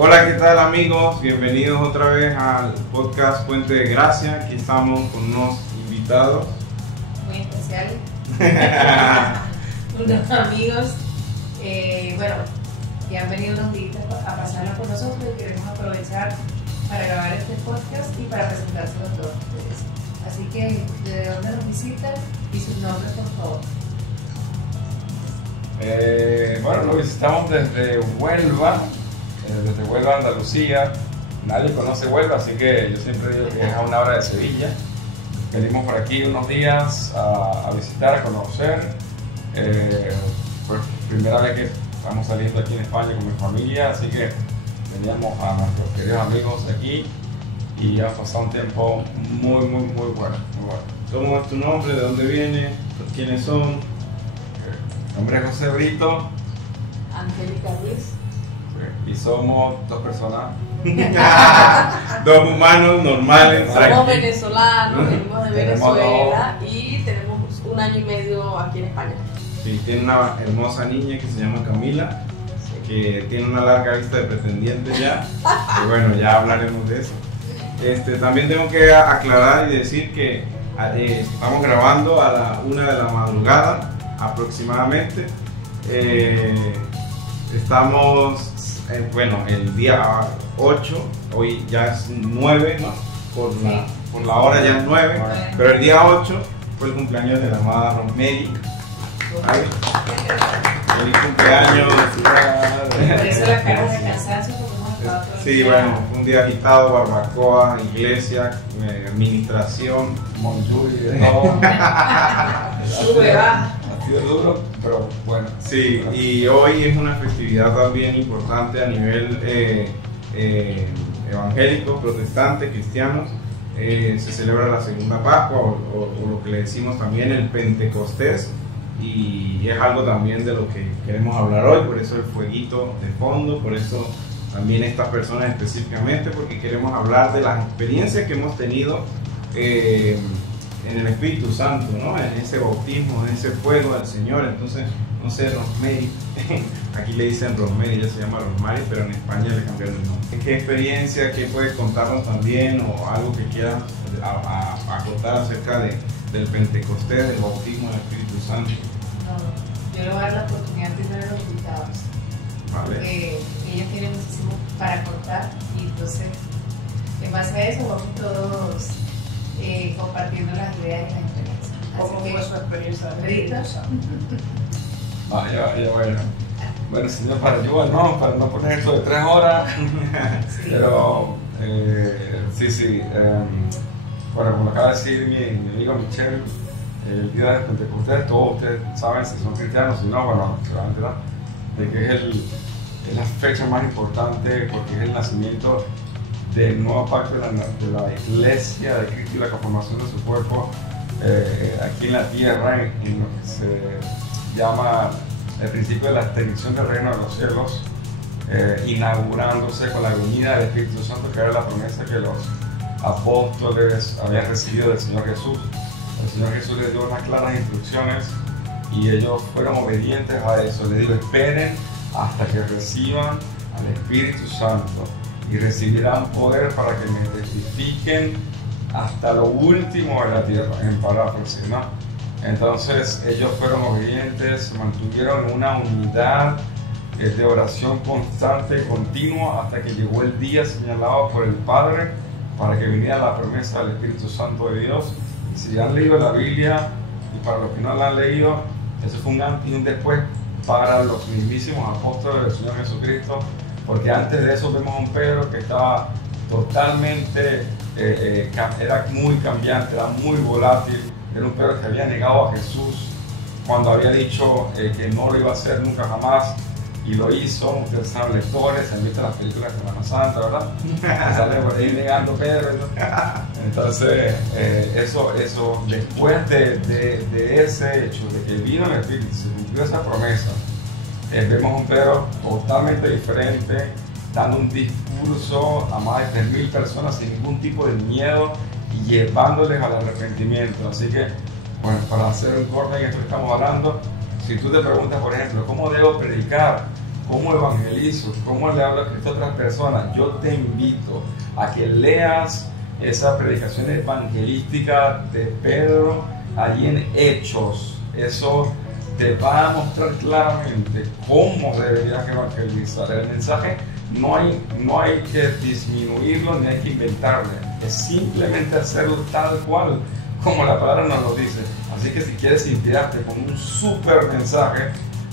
Hola, ¿qué tal amigos? Bienvenidos otra vez al podcast Puente de Gracia. Aquí estamos con unos invitados muy especiales, unos amigos, bueno, que han venido unos días a pasarlo con nosotros y queremos aprovechar para grabar este podcast y para presentárselo a todos ustedes. Así que, ¿de dónde nos visitan? Y sus nombres, por favor. Bueno, lo visitamos desde Huelva, Andalucía. Nadie conoce Huelva, así que yo siempre digo que es a una hora de Sevilla. Venimos por aquí unos días a visitar, a conocer. Pues primera vez que estamos saliendo aquí en España con mi familia, así que veníamos a nuestros queridos amigos de aquí y ha pasado un tiempo muy bueno. ¿Cómo es tu nombre? ¿De dónde vienes? ¿Quiénes son? Mi nombre es José Brito. Angélica Ruiz. Y somos dos personas. Dos humanos normales. Somos venezolanos, venimos de Venezuela y tenemos un año y medio aquí en España. Sí, tiene una hermosa niña que se llama Camila, que tiene una larga lista de pretendientes ya. Y bueno, ya hablaremos de eso. También tengo que aclarar y decir que estamos grabando a la 1 de la madrugada aproximadamente. Estamos, bueno, el día 8, hoy ya es 9, ¿no? Por la hora ya es 9, pero el día 8 fue el cumpleaños de la amada Rosemary. Feliz cumpleaños. Por eso las caras de cansancio, porque hemos estado todo el Sí, día. bueno, fue un día agitado, barbacoa, iglesia, administración, Monjuri y de todo. Sube, baja. Ha sido duro, pero bueno. Sí, y hoy es una festividad también importante a nivel evangélico, protestante, cristianos. Se celebra la segunda Pascua o lo que le decimos también el Pentecostés, y es algo también de lo que queremos hablar hoy, por eso el fueguito de fondo, por eso también estas personas específicamente, porque queremos hablar de las experiencias que hemos tenido en el Espíritu Santo, ¿no? En ese bautismo, en ese fuego del Señor. Entonces, no sé, Rosemary, aquí le dicen Rosemary, ella se llama Rosemary, pero en España le cambiaron el nombre. ¿Qué experiencia, qué puedes contarnos también, o algo que quieras acotar acerca del Pentecostés, del bautismo del Espíritu Santo? No, yo le voy a dar la oportunidad primero a los invitados, Vale. porque ellos tienen muchísimo para contar y entonces, en base a eso, vamos todos compartiendo las ideas y las experiencias. ¿Cómo fue su experiencia? Brito. Vaya. Bueno, señor, para no poner esto de 3 horas, Sí. pero sí. Bueno, como acaba de decir mi amigo Michelle, el día de Pentecostés, todos ustedes saben, si son cristianos, si no, bueno, se van a enterar de que es la fecha más importante porque es el nacimiento del nuevo pacto de la iglesia de Cristo y la conformación de su cuerpo aquí en la tierra, en lo que se llama el principio de la extensión del reino de los cielos, inaugurándose con la venida del Espíritu Santo, que era la promesa que los apóstoles habían recibido del Señor Jesús. El Señor Jesús les dio unas claras instrucciones y ellos fueron obedientes a eso. Les digo, esperen hasta que reciban al Espíritu Santo y recibirán poder para que me testifiquen hasta lo último de la tierra, en paráfrasis, ¿no? Entonces ellos fueron obedientes, mantuvieron una unidad de oración constante, continua, hasta que llegó el día señalado por el Padre para que viniera la promesa del Espíritu Santo de Dios. Y si han leído la Biblia, y para los que no la han leído, eso fue un antes y un después para los mismísimos apóstoles del Señor Jesucristo, porque antes de eso vemos a un Pedro que estaba totalmente, era muy cambiante, era muy volátil, era un Pedro que había negado a Jesús cuando había dicho que no lo iba a hacer nunca jamás, y lo hizo. Ustedes son lectores, han visto las películas de Semana Santa, ¿verdad? Sale por ahí negando Pedro, ¿no? Entonces, eso después de ese hecho, de que vino el Espíritu, se cumplió esa promesa, vemos un Pedro totalmente diferente, dando un discurso a más de 3.000 personas sin ningún tipo de miedo y llevándoles al arrepentimiento. Así que, bueno, para hacer un corte en esto que estamos hablando, si tú te preguntas, por ejemplo, ¿cómo debo predicar cómo evangelizo, cómo le hablo a Cristo a otras personas. Yo te invito a que leas esa predicación evangelística de Pedro allí en Hechos. Eso te va a mostrar claramente cómo deberías evangelizar. El mensaje no hay que disminuirlo ni hay que inventarle, es simplemente hacerlo tal cual como la palabra nos lo dice. Así que si quieres inspirarte con un súper mensaje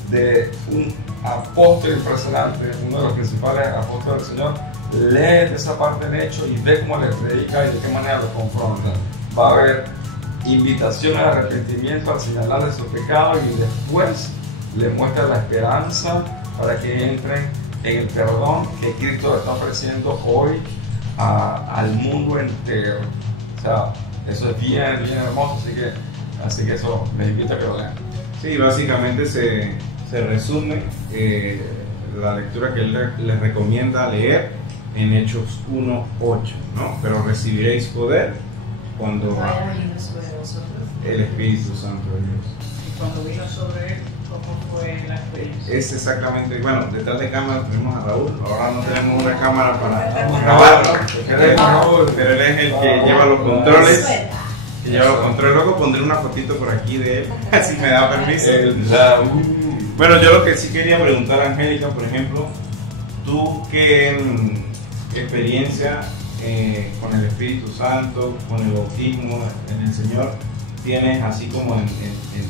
de un apóstol impresionante, uno de los principales apóstoles del Señor, lee esa parte en Hechos y ve cómo le predica y de qué manera lo confronta. Va a haber invitación al arrepentimiento, al señalarle su pecado, y después le muestra la esperanza para que entren en el perdón que Cristo le está ofreciendo hoy al mundo entero. O sea, eso es bien, bien hermoso, así que eso les invito a que lo lean. Sí, básicamente se resume la lectura que él les recomienda leer en Hechos 1:8, ¿no? Pero recibiréis poder cuando vaya viniendo sobre vosotros el Espíritu Santo de Dios. Y cuando vino sobre él, ¿cómo fue la experiencia? Es exactamente, bueno, detrás de cámara tenemos a Raúl, ahora no tenemos una cámara para grabarlo, pero él es el que lleva los controles. Luego pondré una fotito por aquí de él, si me da permiso. Bueno, yo lo que sí quería preguntar a Angélica, por ejemplo, tú qué experiencia con el Espíritu Santo, con el bautismo en el Señor tienes, así como en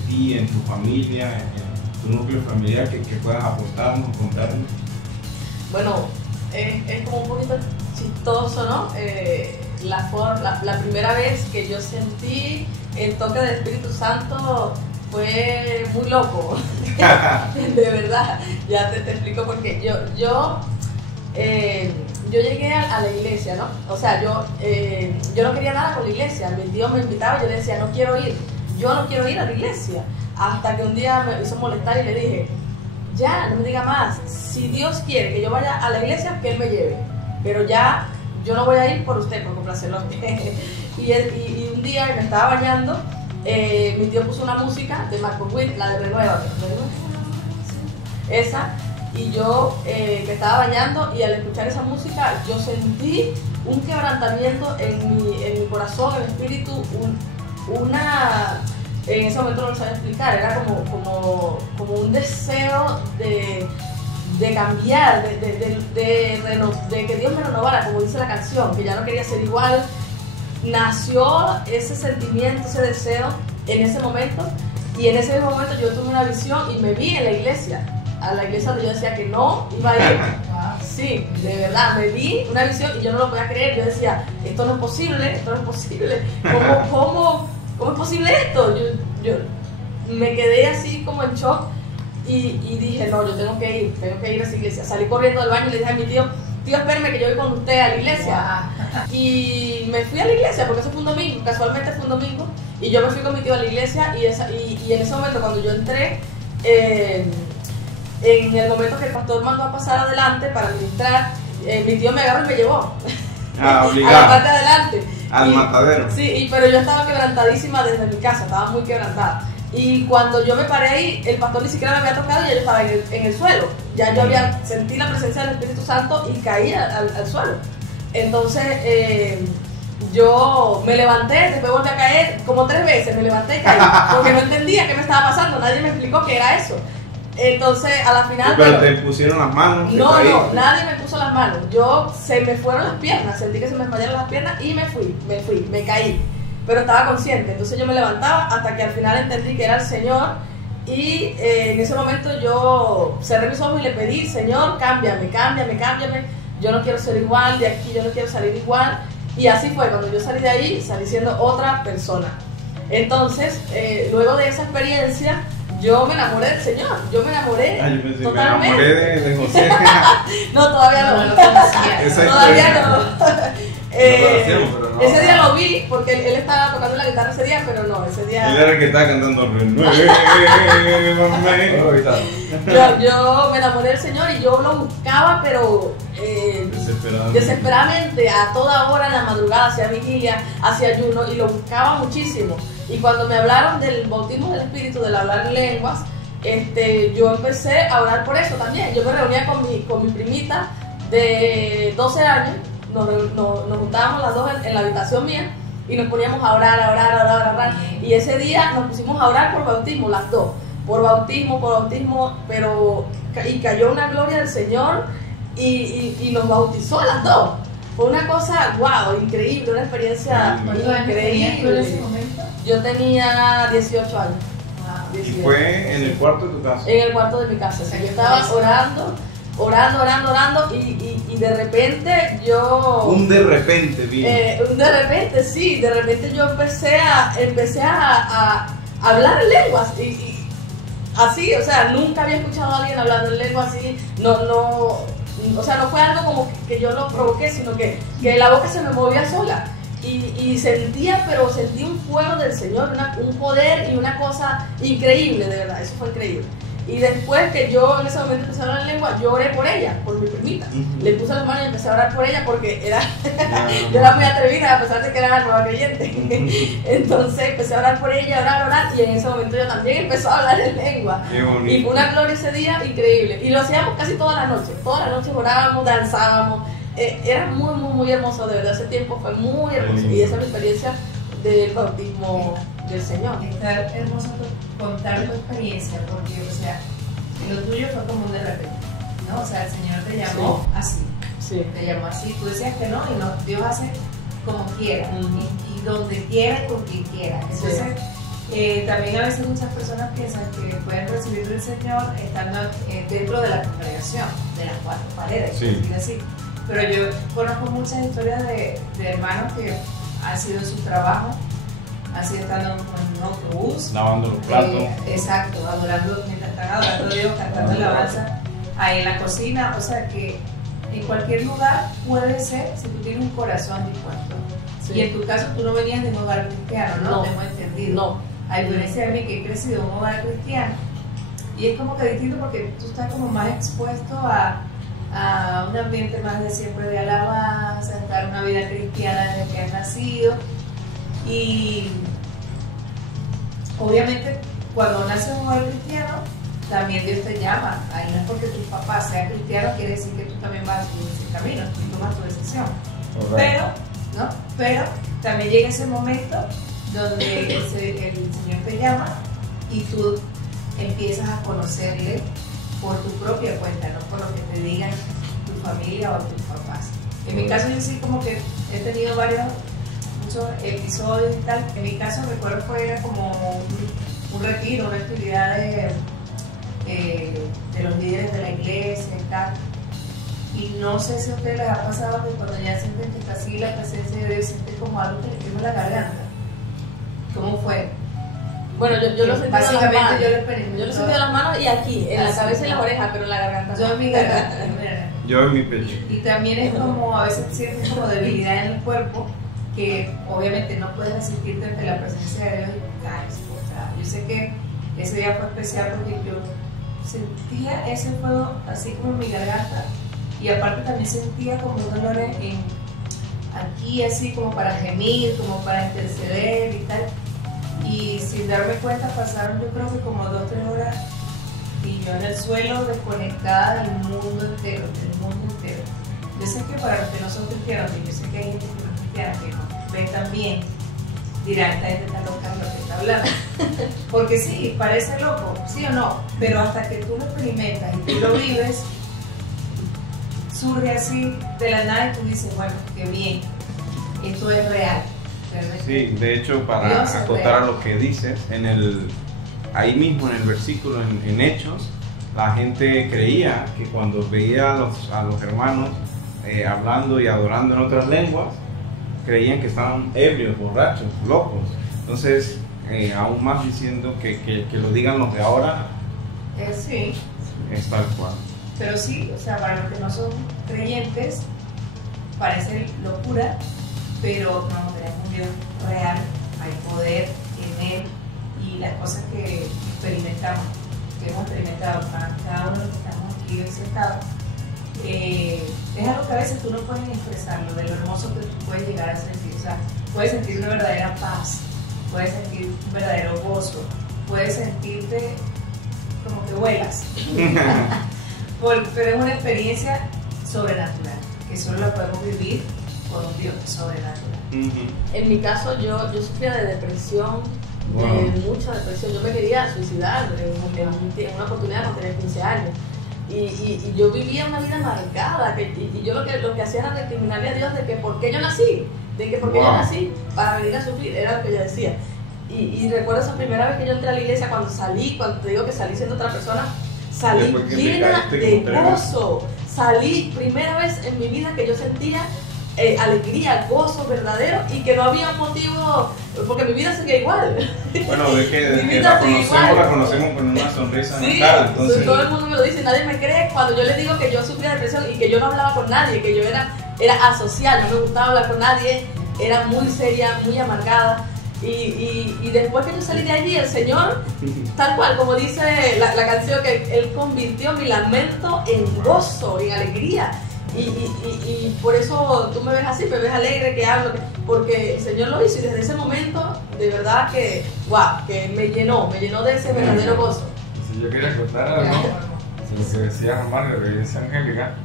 ti, en tu familia, en tu núcleo familiar, que puedas aportarnos, contarnos. Bueno, es como un poquito chistoso, ¿no? La primera vez que yo sentí el toque del Espíritu Santo fue muy loco. De verdad, ya te explico por qué. Yo llegué a la iglesia, ¿no? O sea, yo no quería nada con la iglesia. Mi tío me invitaba y yo le decía, no quiero ir. Yo no quiero ir a la iglesia. Hasta que un día me hizo molestar y le dije, ya, no me diga más. Si Dios quiere que yo vaya a la iglesia, que Él me lleve. Pero ya, yo no voy a ir por usted, por complacerlo. y un día me estaba bañando, mi tío puso una música de Marco Witt, la de Renueva. Esa. Y yo me estaba bañando y al escuchar esa música yo sentí un quebrantamiento en mi corazón, en mi espíritu, en ese momento no lo sabía explicar, era como un deseo de cambiar, de que Dios me renovara, como dice la canción, que ya no quería ser igual. Nació ese sentimiento, ese deseo en ese momento, y en ese mismo momento yo tuve una visión y me vi en la iglesia. A la iglesia donde yo decía que no iba a ir. Sí, de verdad, me vi una visión y yo no lo podía creer. Yo decía, esto no es posible, esto no es posible. ¿Cómo es posible esto? Yo me quedé así como en shock y dije, no, yo tengo que ir a esa iglesia. Salí corriendo del baño y le dije a mi tío, espérame que yo voy con usted a la iglesia. Y me fui a la iglesia porque eso fue un domingo, casualmente fue un domingo. Y yo me fui con mi tío a la iglesia y en ese momento cuando yo entré, en el momento que el pastor mandó a pasar adelante para ministrar, mi tío me agarró y me llevó a la parte de adelante. Al matadero. Sí, pero yo estaba quebrantadísima desde mi casa, estaba muy quebrantada. Y cuando yo me paré ahí, el pastor ni siquiera me había tocado y ya yo estaba en el suelo. Ya yo sentí la presencia del Espíritu Santo y caí al suelo. Entonces, yo me levanté, después volví a caer como 3 veces, me levanté y caí, porque no entendía qué me estaba pasando, nadie me explicó qué era eso. Entonces, a la final... ¿Pero te pusieron las manos? No, nadie me puso las manos. Se me fueron las piernas, sentí que se me fallaron las piernas y me caí. Pero estaba consciente, entonces yo me levantaba hasta que al final entendí que era el Señor. Y en ese momento yo cerré mis ojos y le pedí, Señor, cámbiame. Yo no quiero ser igual, de aquí yo no quiero salir igual. Y así fue, cuando yo salí de ahí, salí siendo otra persona. Entonces, luego de esa experiencia, yo me enamoré del Señor, yo me enamoré totalmente. Me enamoré de José. No, todavía no. Todavía no. Ese día lo vi porque él estaba tocando la guitarra ese día, pero no, ese día... Él era el que estaba cantando yo me enamoré del Señor y yo lo buscaba, pero desesperadamente, a toda hora en la madrugada, hacía vigilia, hacía ayuno y lo buscaba muchísimo. Y cuando me hablaron del bautismo del Espíritu, del hablar en lenguas, yo empecé a orar por eso también. Yo me reunía con mi primita de 12 años, nos juntábamos las dos en la habitación mía y nos poníamos a orar. Y ese día nos pusimos a orar por bautismo, las dos, por bautismo, pero y cayó una gloria del Señor y nos bautizó a las dos. Fue una cosa, wow, increíble, una experiencia increíble. ¿En ese momento? Yo tenía 18 años. ¿Y fue en el cuarto de tu casa? En el cuarto de mi casa. Sí, yo estaba orando y de repente yo... Un de repente, vino. De repente, sí, de repente yo empecé a hablar en lenguas y así, o sea, nunca había escuchado a alguien hablando en lengua así, o sea, no fue algo como que yo lo provoqué, sino que la boca se me movía sola. Y sentí un fuego del Señor, un poder y una cosa increíble, de verdad, eso fue increíble. Y después que yo en ese momento empecé a hablar en lengua, yo oré por ella, por mi primita. Le puse las manos y empecé a orar por ella porque yo era muy atrevida, a pesar de que era nueva creyente. Entonces empecé a orar por ella, orar, y en ese momento yo también empecé a hablar en lengua. Qué bonito. Y fue una gloria ese día increíble. Y lo hacíamos casi toda la noche orábamos, danzábamos. Era muy, muy, muy hermoso, de verdad, ese tiempo fue muy hermoso. Y esa es mi experiencia del bautismo del Señor. Está hermoso contar tu experiencia, porque, o sea, lo tuyo fue como de repente, ¿no? O sea, el Señor te llamó así, te llamó así, tú decías que no, y no, Dios hace como quiera, y donde quiera y con quien quiera. Entonces, también a veces muchas personas piensan que pueden recibir del Señor estando dentro de la congregación, de las cuatro paredes, así. Pero yo conozco muchas historias de hermanos que han sido en su trabajo, han sido estando en un autobús, lavando los platos. Exacto, adorando, mientras están adorando a Dios, cantando alabanza, ahí en la cocina. O sea que en cualquier lugar puede ser si tú tienes un corazón dispuesto. Y en tu caso tú no venías de un hogar cristiano, ¿no? Tengo entendido. No. A diferencia de mí, que he crecido en un hogar cristiano, y es como que distinto porque tú estás como más expuesto a un ambiente más de siempre de alabanza, estar una vida cristiana desde que has nacido. Y obviamente cuando naces en un hogar cristiano, también Dios te llama. Ahí no es porque tus papás sean cristianos, quiere decir que tú también vas a seguir ese camino, tú tomas tu decisión. Pero también llega ese momento donde el Señor te llama y tú empiezas a conocerle por tu propia cuenta, no por lo que te digan tu familia o tus papás. En mi caso yo sí como que he tenido muchos episodios y tal. En mi caso recuerdo fue como un retiro, una actividad de los líderes de la iglesia y tal. Y no sé si a ustedes les ha pasado que cuando ya sienten que está así la presencia de Dios, sienten como algo que les quema la garganta. ¿Cómo fue? Bueno, yo lo sentí en las manos. Yo lo sentí en las manos y aquí, en la cabeza y las orejas, pero en la garganta. Yo en mi garganta. Yo en mi pecho. Y también es como, a veces sientes como debilidad en el cuerpo, que obviamente no puedes resistirte ante la presencia de Dios y caes. O sea, yo sé que ese día fue especial porque yo sentía ese fuego así como en mi garganta, y aparte también sentía como un dolor aquí así como para gemir, como para interceder y tal. Y sin darme cuenta pasaron yo creo que como 2 o 3 horas y yo en el suelo desconectada del mundo entero, Yo sé que para los que no son cristianos, y yo sé que hay gente que no es cristiana que no ve también, dirá, esta gente está loca de lo que está hablando. Porque sí, parece loco, sí o no, pero hasta que tú lo experimentas y tú lo vives, surge así de la nada y tú dices, bueno, qué bien, esto es real. Sí, de hecho, para acotar a lo que dices, ahí mismo en el versículo, en Hechos, la gente creía que cuando veía a los hermanos hablando y adorando en otras lenguas, creían que estaban ebrios, borrachos, locos. Entonces, aún más diciendo que lo digan los de ahora, sí, es tal cual. Pero sí, o sea, para los que no son creyentes, parece locura, pero no, tenemos un Dios real, hay poder en Él, y las cosas que experimentamos, que hemos experimentado para cada uno de los que estamos aquí hoy sentados, es algo que a veces tú no puedes expresarlo, de lo hermoso que tú puedes llegar a sentir. O sea, puedes sentir una verdadera paz, puedes sentir un verdadero gozo, puedes sentirte como que vuelas. Pero es una experiencia sobrenatural, que solo la podemos vivir con un Dios sobrenatural. En mi caso, yo sufría de depresión, de mucha depresión. Yo me quería suicidar en una oportunidad cuando tenía 15 años. Y yo vivía una vida marcada. Y yo lo que hacía era recriminarle a Dios de que por qué yo nací, yo nací para venir a sufrir, era lo que yo decía. Y recuerdo esa primera vez que yo entré a la iglesia, cuando te digo que salí siendo otra persona, salí llena de gozo. Salí, primera vez en mi vida que yo sentía alegría, gozo verdadero y que no había un motivo, porque mi vida seguía igual. Bueno, es que la conocemos con una sonrisa en la cara. Entonces todo el mundo me lo dice, nadie me cree cuando yo les digo que yo sufría depresión y que yo no hablaba con nadie, que yo era asocial, no me gustaba hablar con nadie, era muy seria, muy amargada. Y después que yo salí de allí, el Señor, tal cual, como dice la canción, que Él convirtió mi lamento en gozo, en alegría. Y por eso tú me ves así, me ves alegre, que hablo, porque el Señor lo hizo y desde ese momento, de verdad que, wow, que me llenó de ese verdadero gozo. Si yo quería contar algo, lo que decía Romario, lo que decía Angélica,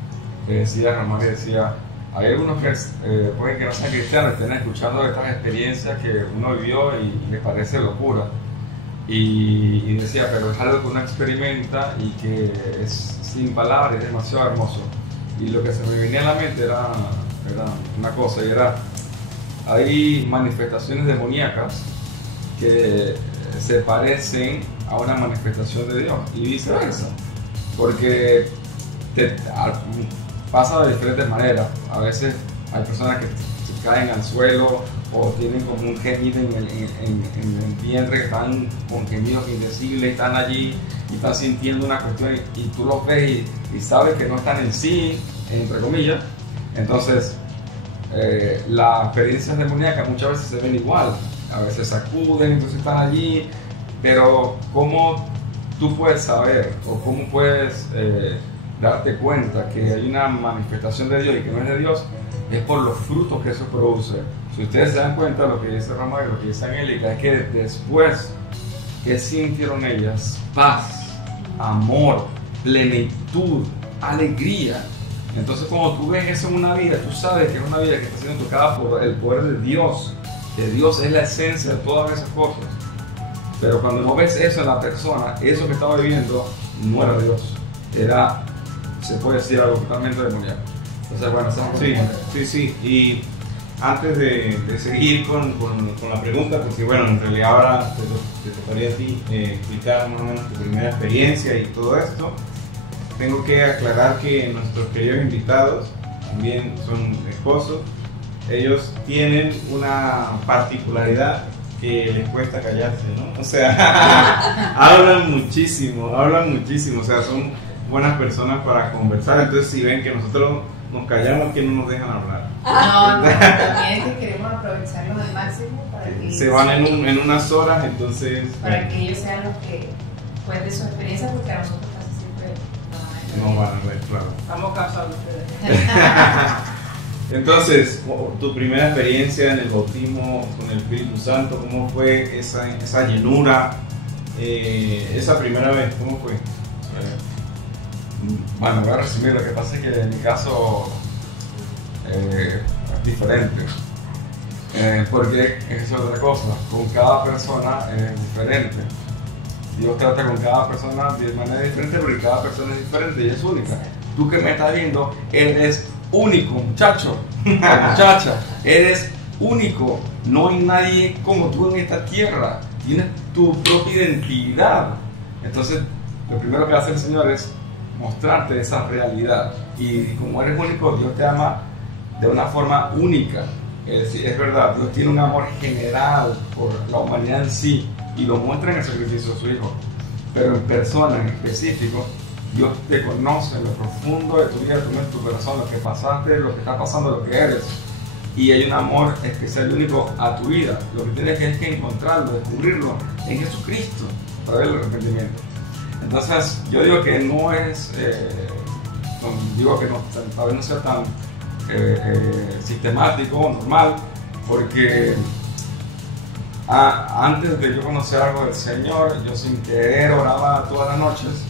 decía, hay algunos que pueden que no sean cristianos, estén escuchando estas experiencias que uno vivió y les parece locura. Y decía, pero es algo que uno experimenta y que es sin palabras, es demasiado hermoso. Y lo que se me venía a la mente era una cosa, y era, hay manifestaciones demoníacas que se parecen a una manifestación de Dios y viceversa, porque pasa de diferentes maneras. A veces hay personas que se caen al suelo o tienen como un gemido en el vientre, que están con gemidos indecibles, están allí y están sintiendo una cuestión y tú los ves y sabes que no están en sí, entre comillas. Entonces las experiencias demoníacas muchas veces se ven igual, a veces sacuden, entonces están allí, pero ¿cómo tú puedes saber o cómo puedes darte cuenta que hay una manifestación de Dios y que no es de Dios? Es por los frutos que eso produce. Si ustedes se dan cuenta de lo que dice Ramón y lo que dice Angélica, es que después que sintieron ellas paz, amor, plenitud, alegría. Entonces cuando tú ves eso en una vida, tú sabes que es una vida que está siendo tocada por el poder de Dios, que Dios es la esencia de todas esas cosas. Pero cuando no ves eso en la persona, eso que estaba viviendo no era Dios, era, se puede decir, algo totalmente demoníaco. Entonces, bueno, sí. Y antes de seguir con la pregunta, porque bueno, en realidad ahora te tocaría a ti explicar más o menos tu primera experiencia y todo esto, tengo que aclarar que nuestros queridos invitados también son esposos. Ellos tienen una particularidad que les cuesta callarse, ¿no? O sea, hablan muchísimo, o sea, son buenas personas para conversar. Entonces si ven que nosotros nos callamos, que no nos dejan hablar. No, también es que queremos aprovecharlos al máximo para que se van en unas horas, entonces para que ellos sean los que cuenten su experiencia, porque a nosotros casi siempre no van a ver, claro. Estamos cansados de ustedes. Entonces, tu primera experiencia en el bautismo con el Espíritu Santo, ¿cómo fue esa llenura? Esa primera vez, ¿cómo fue? Bueno, voy a resumir. Lo que pasa es que en mi caso es diferente, porque es otra cosa. Con cada persona es diferente. Dios trata con cada persona de manera diferente, porque cada persona es diferente y es única. Tú que me estás viendo, eres único, muchacho, muchacha, eres único. No hay nadie como tú en esta tierra. Tienes tu propia identidad. Entonces, lo primero que hace el Señor es mostrarte esa realidad, y como eres único, Dios te ama de una forma única. Es decir, es verdad, Dios tiene un amor general por la humanidad en sí y lo muestra en el sacrificio de su Hijo, pero en persona, en específico, Dios te conoce en lo profundo de tu vida, tu corazón, lo que pasaste, lo que está pasando, lo que eres, y hay un amor especial y único a tu vida. Lo que tienes es que encontrarlo, descubrirlo en Jesucristo para ver el arrepentimiento. Entonces, yo digo que no es, tal vez no sea tan sistemático o normal, porque Antes de yo conocer algo del Señor, yo sin querer oraba todas las noches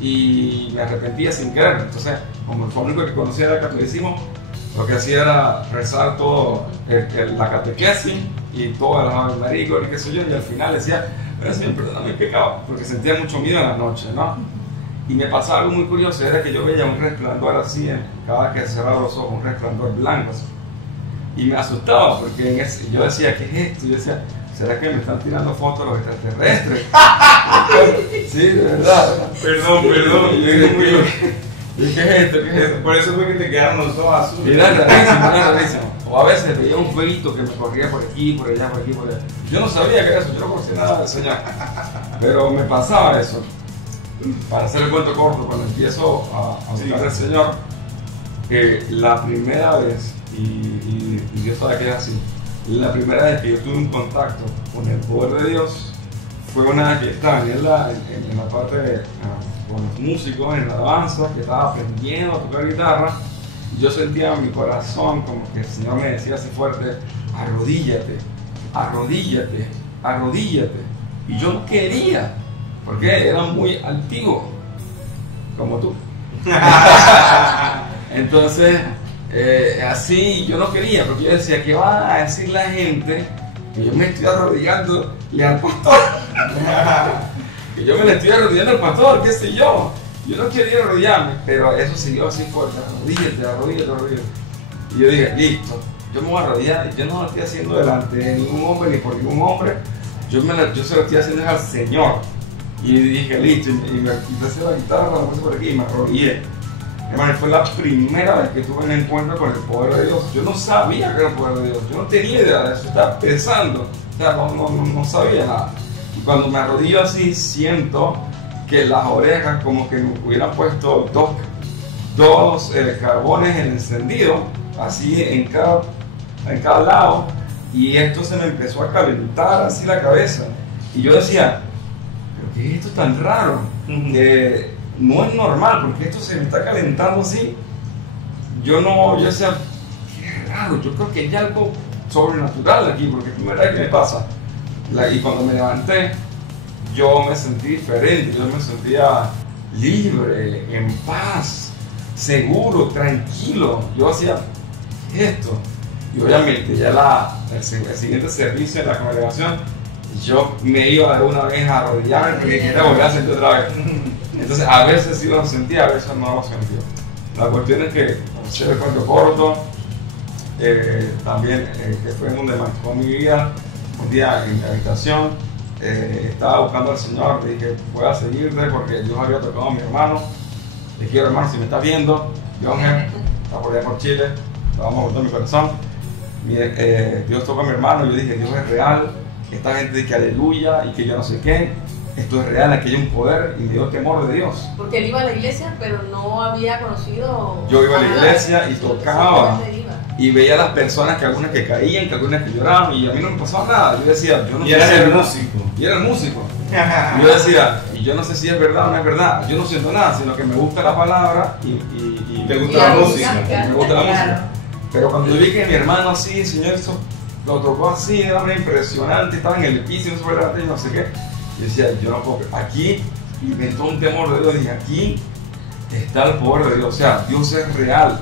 y me arrepentía sin querer. Entonces, como el único que conocía era el catolicismo, lo que hacía era rezar todo la catequesis y todas las Ave María y qué sé yo, y al final decía, pero Señor, perdóname el pecado, porque sentía mucho miedo en la noche, ¿no? Y me pasaba algo muy curioso, era que yo veía un resplandor así, cada vez que cerraba los ojos, un resplandor blanco así. Y me asustaba, porque yo decía, ¿qué es esto? Y yo decía, ¿será que me están tirando fotos los extraterrestres? Sí, de verdad. Perdón. ¿Y qué es esto? ¿Qué es esto? Por eso fue que te quedaron los ojos azules. Y era rarísimo. O a veces veía un fueguito que me corría por aquí, por allá, por aquí, por allá. Yo no sabía que era eso, yo no conocía nada del Señor. Pero me pasaba eso. Para hacer el cuento corto, cuando empiezo a buscar al Señor, que la primera vez, y Dios sabe que es así, la primera vez que yo tuve un contacto con el poder de Dios fue una vez que estaba en la parte con los músicos, en la alabanza, que estaba aprendiendo a tocar guitarra. Yo sentía en mi corazón como que el Señor me decía así fuerte, arrodíllate, arrodíllate, arrodíllate. Y yo no quería, porque era muy altivo, como tú. Entonces, así yo no quería, porque yo decía, ¿qué va a decir la gente? Que yo me estoy arrodillando al pastor. Que yo me le estoy arrodillando al pastor, qué sé yo. Yo no quería arrodillarme, pero eso siguió así fuerte, arrodíllate, arrodíllate, arrodíllate. Y yo dije, listo, yo me voy a arrodillar, yo no lo estoy haciendo delante de ningún hombre ni por ningún hombre, yo se lo estoy haciendo al Señor. Y dije, listo, y me empecé la guitarra, la puse por aquí y me arrodillé. Hermano, fue la primera vez que tuve un encuentro con el poder de Dios. Yo no sabía que era el poder de Dios, yo no tenía idea de eso, estaba pensando, o sea, no sabía nada. Y cuando me arrodillo así, siento que las orejas como que me hubieran puesto dos carbones encendidos, así en cada lado, y esto se me empezó a calentar así la cabeza. Y yo decía, ¿pero qué es esto tan raro? No es normal, porque esto se me está calentando así. Yo decía, qué raro, yo creo que hay algo sobrenatural aquí, porque es la primera vez que me pasa. Y cuando me levanté, yo me sentí diferente, yo me sentía libre, en paz, seguro, tranquilo. Yo hacía esto. Y obviamente ya el siguiente servicio en la congregación, yo me iba de una vez a arrodillarme porque quería volver a sentir otra vez. Entonces a veces sí lo sentía, a veces no lo sentía. La cuestión es que, hacer el cuento corto, también que fue en donde marcó mi vida, un día en mi habitación, estaba buscando al Señor, le dije, voy a seguirte porque Dios había tocado a mi hermano. Le quiero, hermano, si me estás viendo, Dios está por allá por Chile, lo vamos a botar mi corazón. Dios tocó a mi hermano, yo dije, Dios es real, esta gente dice que aleluya y que yo no sé qué, esto es real, aquí hay un poder y me dio temor de Dios. Porque él iba a la iglesia, pero no había conocido. Yo iba a la iglesia y tocaba. Y veía a las personas, que algunas que caían, que algunas que lloraban, y a mí no me pasaba nada. Yo decía, yo no sé si era el músico. Y era el músico. Y yo decía, y yo no sé si es verdad o no es verdad. Yo no siento nada, sino que me gusta la palabra y te gusta la música. Me gusta la música. Pero cuando yo vi que mi hermano así, el Señor eso, lo tocó así, era una impresionante, estaba en el piso, y no sé qué. Yo decía, yo no puedo, aquí, y me entró un temor de Dios, dije, aquí está el poder de Dios, o sea, Dios es real.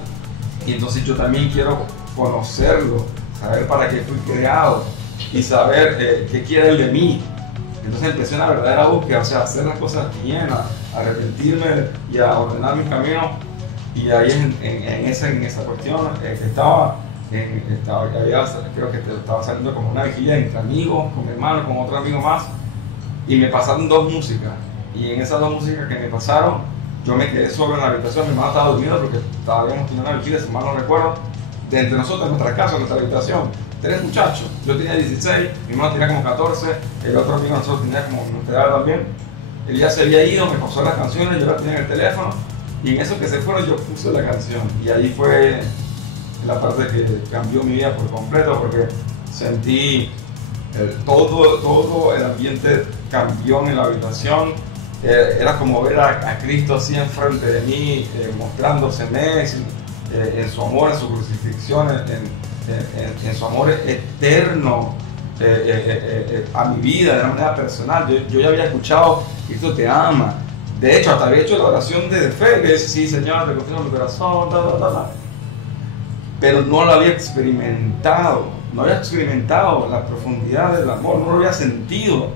Y entonces yo también quiero conocerlo, saber para qué fui creado y saber qué quiere Él de mí. Entonces empecé una verdadera búsqueda, o sea, hacer las cosas bien, arrepentirme y a ordenar mis caminos. Y ahí en esa cuestión que estaba, creo que estaba saliendo como una vigilia entre amigos, con mi hermano, con otro amigo más, y me pasaron dos músicas. Y en esas dos músicas que me pasaron, yo me quedé solo en la habitación. Mi hermano estaba durmiendo porque habíamos tenido una vigilia, si mal no recuerdo, de entre nosotros, en nuestra casa, en nuestra habitación. 3 muchachos, yo tenía 16, mi hermano tenía como 14, el otro amigo de nosotros tenía como nuestra edad también. Él ya se había ido, me pasó las canciones, yo las tenía en el teléfono, y en eso que se fueron yo puse la canción. Y ahí fue la parte que cambió mi vida por completo, porque sentí todo el ambiente cambió en la habitación. Era como ver a Cristo así enfrente de mí, mostrándoseme en su amor, en su crucifixión, en su amor eterno, a mi vida de una manera personal. Yo ya había escuchado Cristo te ama. De hecho, hasta había hecho la oración de fe, que dice, sí, Señor, te confieso mi corazón, pero no lo había experimentado. No había experimentado la profundidad del amor, no lo había sentido.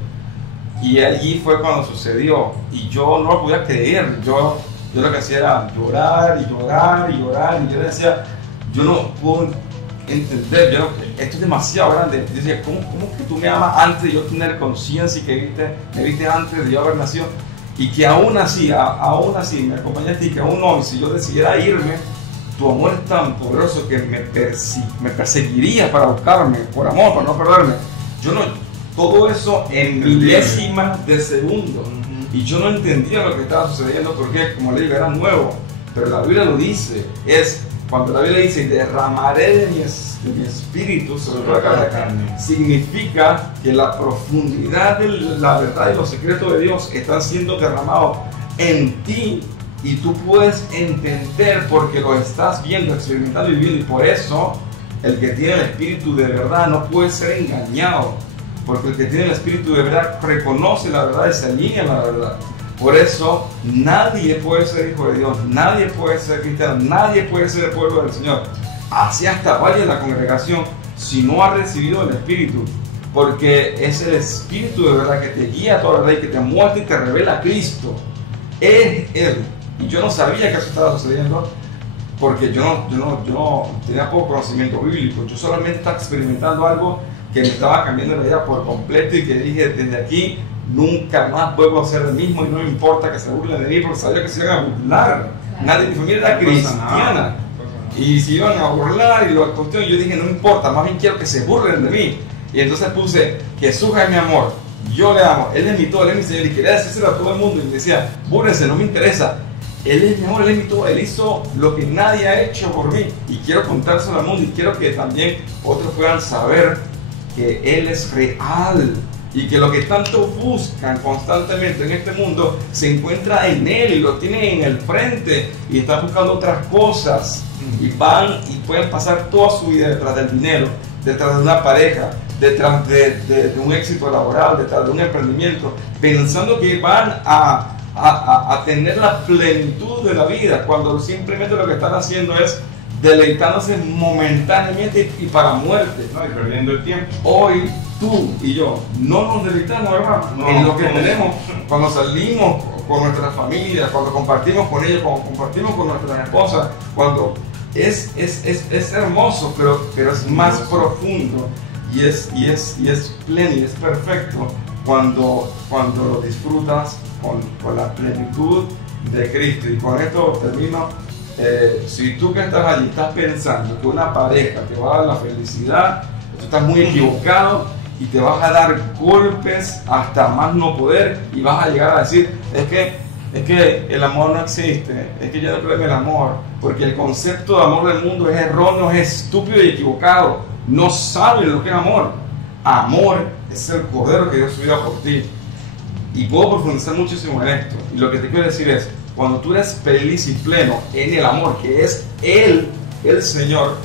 Y allí fue cuando sucedió. Y yo no lo podía creer. Yo lo que hacía era llorar y llorar y llorar. Y yo decía, yo no puedo entender, esto es demasiado grande. Yo decía, ¿cómo que tú me amas antes de yo tener conciencia y que me viste antes de yo haber nacido? Y que aún así me acompañaste y que aún hoy, si yo decidiera irme, tu amor es tan poderoso que me perseguiría para buscarme, por amor, para no perderme. Todo eso en milésimas de segundo. Y yo no entendía lo que estaba sucediendo porque, como le digo, era nuevo. Pero la Biblia lo dice, cuando la Biblia dice, derramaré de mi espíritu sobre toda la carne, significa que la profundidad de la verdad y los secretos de Dios están siendo derramados en ti y tú puedes entender porque lo estás viendo, experimentando y viviendo. Y por eso el que tiene el espíritu de verdad no puede ser engañado, porque el que tiene el espíritu de verdad reconoce la verdad y se alinea a la verdad. Por eso nadie puede ser hijo de Dios, nadie puede ser cristiano, nadie puede ser el pueblo del Señor. Así hasta vaya en la congregación si no ha recibido el Espíritu, porque es el Espíritu de verdad que te guía a toda la verdad y que te muestra y te revela a Cristo. Es Él. Y yo no sabía que eso estaba sucediendo porque yo no tenía poco conocimiento bíblico. Yo solamente estaba experimentando algo que me estaba cambiando la vida por completo y que dije, desde aquí nunca más vuelvo a ser el mismo y no me importa que se burlen de mí porque sabía que se iban a burlar. Nadie de mi familia era cristiana. Y se iban a burlar y lo cuestioné. Yo dije, no me importa, más bien quiero que se burlen de mí. Y entonces puse, Jesús es mi amor, yo le amo, Él es mi todo, Él es mi Señor. Y quería decírselo a todo el mundo y decía, búrrense, no me interesa. Él es mi amor, Él es mi todo, Él hizo lo que nadie ha hecho por mí. Y quiero contárselo al mundo y quiero que también otros puedan saber que Él es real. Y que lo que tanto buscan constantemente en este mundo se encuentra en Él y lo tienen en el frente y están buscando otras cosas y van y pueden pasar toda su vida detrás del dinero, detrás de una pareja, detrás de un éxito laboral, detrás de un emprendimiento, pensando que van a tener la plenitud de la vida cuando simplemente lo que están haciendo es deleitándose momentáneamente y para muerte, ¿no? Y perdiendo el tiempo. Hoy tú y yo no nos deleitamos, hermano, en lo que tenemos cuando salimos con nuestras familias, cuando compartimos con ellos, cuando compartimos con nuestras esposas, cuando es hermoso, pero es más profundo y es pleno y es perfecto cuando lo disfrutas con la plenitud de Cristo. Y con esto termino. Si tú que estás allí estás pensando que una pareja te va a dar la felicidad, tú estás muy equivocado y te vas a dar golpes hasta más no poder y vas a llegar a decir, es que el amor no existe, es que yo no creo en el amor, porque el concepto de amor del mundo es erróneo, es estúpido y equivocado, no saben lo que es amor. Amor es el cordero que Dios subió por ti. Y puedo profundizar muchísimo en esto, y lo que te quiero decir es, cuando tú eres feliz y pleno en el amor, que es Él, el Señor,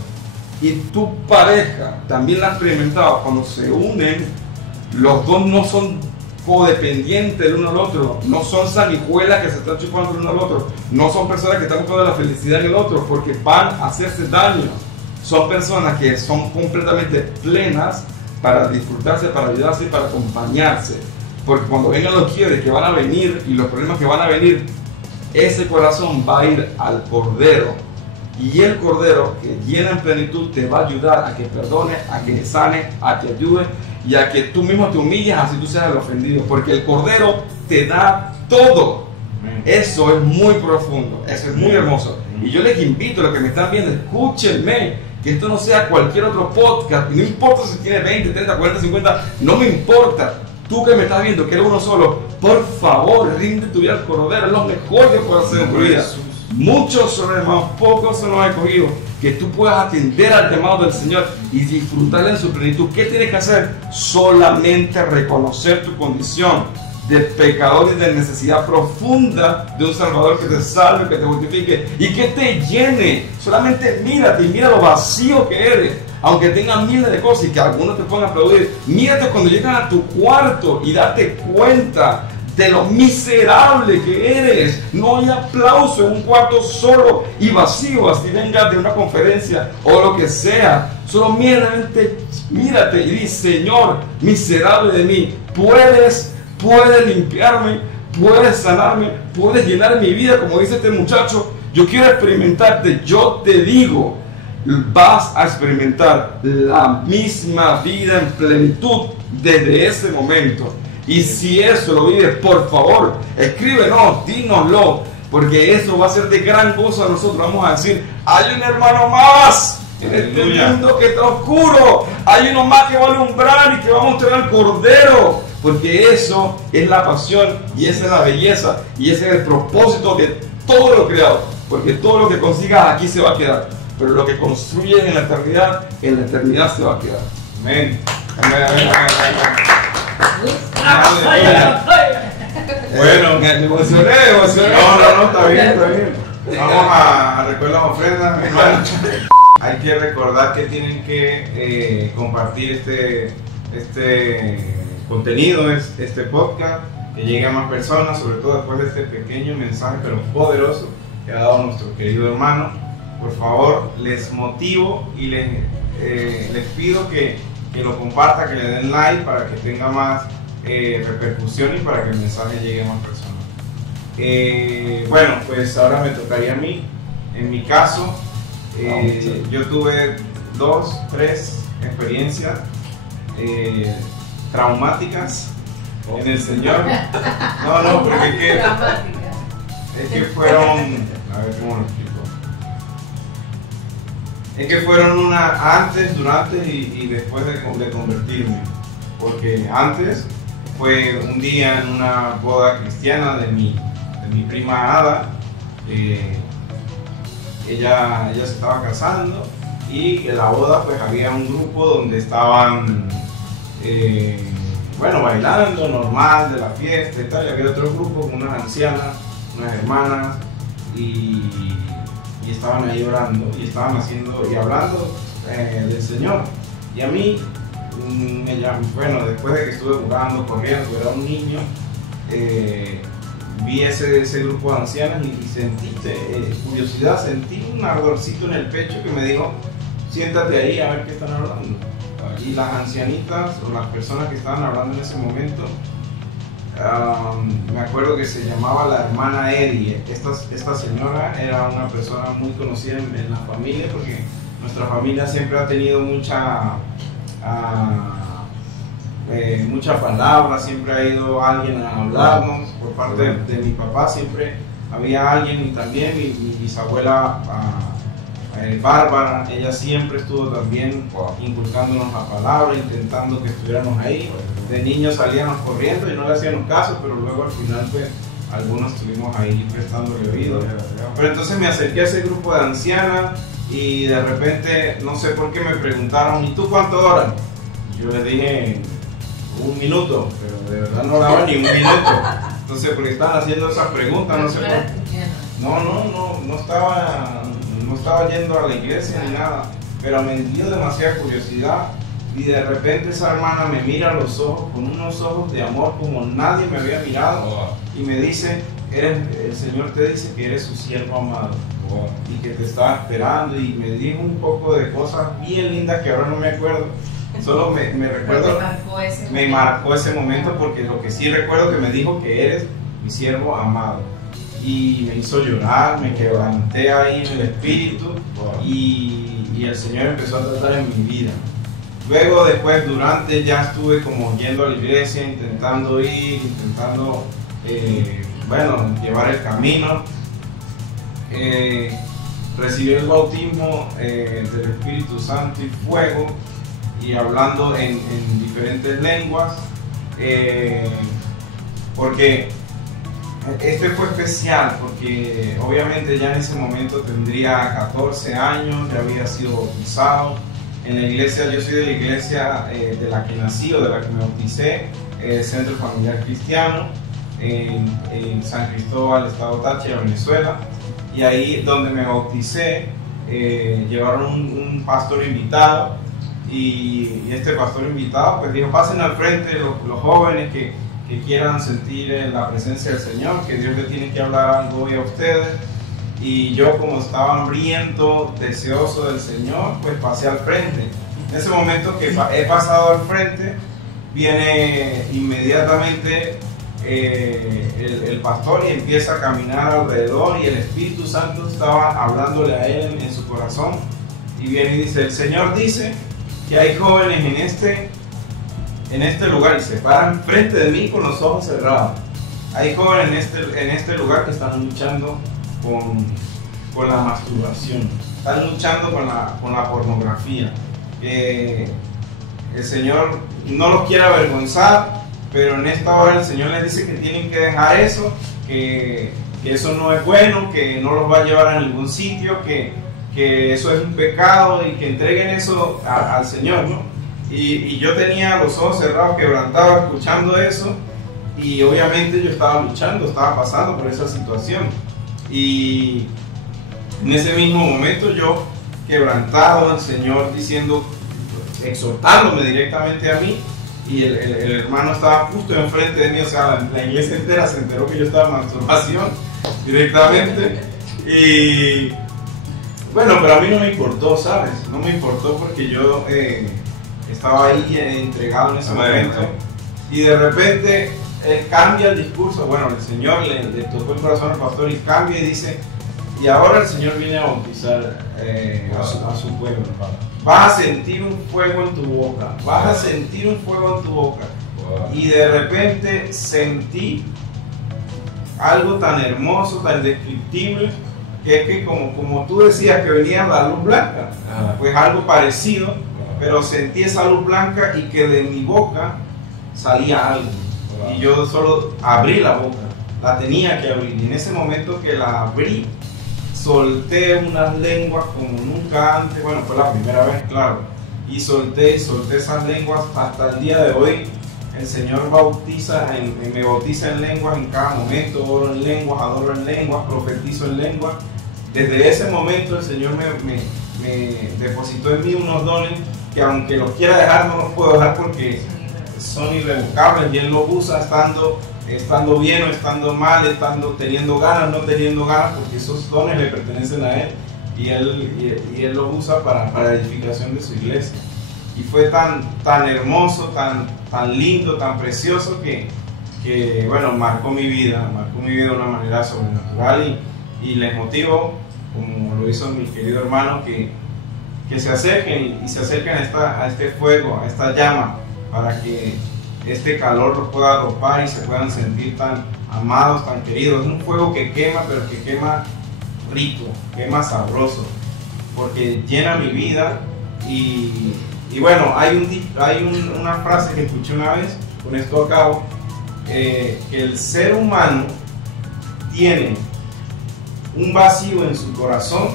y tu pareja también la ha experimentado, cuando se unen, los dos no son codependientes del uno al otro, no son sanguijuelas que se están chupando el uno al otro, no son personas que están buscando la felicidad en el otro porque van a hacerse daño, son personas que son completamente plenas para disfrutarse, para ayudarse y para acompañarse, porque cuando vengan los quiebres que van a venir y los problemas que van a venir, ese corazón va a ir al Cordero y el Cordero que llena en plenitud te va a ayudar a que perdone, a que sane, a que ayude y a que tú mismo te humilles así tú seas el ofendido, porque el Cordero te da todo. Eso es muy profundo, eso es muy hermoso. Y yo les invito a los que me están viendo, escúchenme, que esto no sea cualquier otro podcast, y no importa si tiene 20, 30, 40, 50, no me importa. Tú que me estás viendo, que eres uno solo, por favor, rinde tu vida al Cordero, es lo mejor que puedes hacer en tu vida. Muchos son hermanos, pocos son los escogidos, que tú puedas atender al llamado del Señor y disfrutar en su plenitud. ¿Qué tienes que hacer? Solamente reconocer tu condición de pecador y de necesidad profunda de un Salvador que te salve, que te justifique y que te llene. Solamente mírate y mira lo vacío que eres. Aunque tengas miles de cosas y que algunos te puedan aplaudir, mírate cuando llegan a tu cuarto y date cuenta de lo miserable que eres. No hay aplauso en un cuarto solo y vacío, así vengas de una conferencia o lo que sea. Solo mírate y di: Señor, miserable de mí, puedes limpiarme, puedes sanarme, puedes llenar mi vida, como dice este muchacho. Yo quiero experimentarte. Yo te digo, vas a experimentar la misma vida en plenitud desde ese momento. Y si eso lo vives, por favor, escríbenos, dínoslo, porque eso va a ser de gran gozo a nosotros. Vamos a decir: hay un hermano más en este mundo que está oscuro, hay uno más que va a alumbrar y que va a mostrar al Cordero, porque eso es la pasión y esa es la belleza y ese es el propósito de todo lo creado, porque todo lo que consigas aquí se va a quedar, pero lo que construyes en la eternidad se va a quedar. Amén. Amén, amén, Bueno, me emocioné. No, está bien. Vamos a recoger las ofrendas, hermanos. Hay que recordar que tienen que compartir este contenido, este podcast, que llegue a más personas, sobre todo después de este pequeño mensaje, pero poderoso, que ha dado nuestro querido hermano. Por favor, les motivo y les pido que lo compartan, que le den like para que tenga más repercusión y para que el mensaje llegue a más personas. Bueno, pues ahora me tocaría a mí. En mi caso, yo tuve 3 experiencias traumáticas en el Señor. No, porque es que fueron, a ver cómo lo explico. Es que fueron una antes, durante y después de convertirme. Porque antes fue un día en una boda cristiana de mi prima Ada. Ella se estaba casando y en la boda pues había un grupo donde estaban bailando normal de la fiesta y tal, y había otro grupo con unas ancianas, unas hermanas, y estaban ahí orando y estaban haciendo y hablando del Señor. Y a mí, después de que estuve jugando, corriendo, era un niño, vi ese grupo de ancianas y sentí curiosidad, sentí un ardorcito en el pecho que me dijo: siéntate ahí a ver qué están hablando. Y las ancianitas o las personas que estaban hablando en ese momento, me acuerdo que se llamaba la hermana Eddie. Esta señora era una persona muy conocida en la familia, porque nuestra familia siempre ha tenido mucha palabra, siempre ha ido alguien a hablarnos. Por parte de mi papá siempre había alguien, y también mi bisabuela Bárbara, ella siempre estuvo también inculcándonos la palabra, intentando que estuviéramos ahí. De niños salíamos corriendo y no le hacíamos caso, pero luego al final pues algunos estuvimos ahí prestándole oído. Pero entonces me acerqué a ese grupo de ancianas y de repente, no sé por qué, me preguntaron: ¿y tú cuánto oras? Yo les dije 1 minuto, pero de verdad no oraba ni 1 minuto. Entonces, porque estaban haciendo esas preguntas, no sé por qué. No estaba yendo a la iglesia ni nada, pero me dio demasiada curiosidad. Y de repente esa hermana me mira a los ojos con unos ojos de amor como nadie me había mirado, y me dice: el Señor te dice que eres su siervo amado, y que te estaba esperando. Y me dijo un poco de cosas bien lindas que ahora no me acuerdo. Solo me recuerdo, me marcó ese momento, porque lo que sí recuerdo que me dijo: que eres mi siervo amado. Y me hizo llorar, me quebranté ahí en el espíritu, y el Señor empezó a tratar en mi vida. Luego, después, durante, ya estuve como yendo a la iglesia, intentando llevar el camino. Recibí el bautismo del Espíritu Santo y fuego, y hablando en diferentes lenguas, porque este fue especial, porque obviamente ya en ese momento tendría 14 años, ya había sido bautizado en la iglesia. Yo soy de la iglesia de la que nací, o de la que me bauticé, Centro Familiar Cristiano, en San Cristóbal, Estado Táchira, Venezuela. Y ahí donde me bauticé, llevaron un pastor invitado, y este pastor invitado pues dijo: pasen al frente los jóvenes que quieran sentir la presencia del Señor, que Dios le tiene que hablar algo hoy a ustedes. Y yo, como estaba hambriento, deseoso del Señor, pues pasé al frente. En ese momento que he pasado al frente, viene inmediatamente el pastor y empieza a caminar alrededor, y el Espíritu Santo estaba hablándole a él en su corazón, y viene y dice: el Señor dice que hay jóvenes en este lugar, y se paran frente de mí con los ojos cerrados. Hay jóvenes en este lugar que están luchando con la masturbación, están luchando con la pornografía. El Señor no los quiere avergonzar, pero en esta hora el Señor les dice que tienen que dejar eso, que eso no es bueno, que no los va a llevar a ningún sitio, que eso es un pecado, y que entreguen eso al Señor, ¿no? Y yo tenía los ojos cerrados, quebrantado, escuchando eso, y obviamente yo estaba luchando, estaba pasando por esa situación. Y en ese mismo momento yo, quebrantado, el Señor diciendo, exhortándome directamente a mí, y el hermano estaba justo enfrente de mí, o sea, la iglesia entera se enteró que yo estaba en masturbación directamente. Y bueno, pero a mí no me importó, ¿sabes? No me importó, porque yo estaba ahí entregado en ese momento. Y de repente cambia el discurso. Bueno, el Señor le tocó el corazón al pastor y cambia y dice: y ahora el Señor viene a bautizar a su pueblo. Vas a sentir un fuego en tu boca, vas a sentir un fuego en tu boca. Y de repente sentí algo tan hermoso, tan indescriptible, que es que como tú decías que venía la luz blanca, pues algo parecido, pero sentí esa luz blanca y que de mi boca salía algo. Y yo solo abrí la boca, la tenía que abrir. Y en ese momento que la abrí, solté unas lenguas como nunca antes. Bueno, fue la primera vez, claro. Y solté esas lenguas. Hasta el día de hoy el Señor me bautiza en lenguas en cada momento. Oro en lenguas, adoro en lenguas, profetizo en lenguas. Desde ese momento el Señor me depositó en mí unos dones que, aunque los quiera dejar, no los puedo dejar porque son irrevocables, y Él los usa estando bien o estando mal, teniendo ganas, no teniendo ganas, porque esos dones le pertenecen a Él, y Él los usa para la edificación de su iglesia. Y fue tan hermoso, tan lindo, tan precioso que bueno, marcó mi vida de una manera sobrenatural, y les motivo, como lo hizo mi querido hermano, que se acerquen a este fuego, a esta llama, para que este calor los pueda arropar y se puedan sentir tan amados, tan queridos. Es un fuego que quema, pero que quema rico, quema sabroso, porque llena mi vida. Y bueno, hay una frase que escuché una vez, con esto acabo, que el ser humano tiene un vacío en su corazón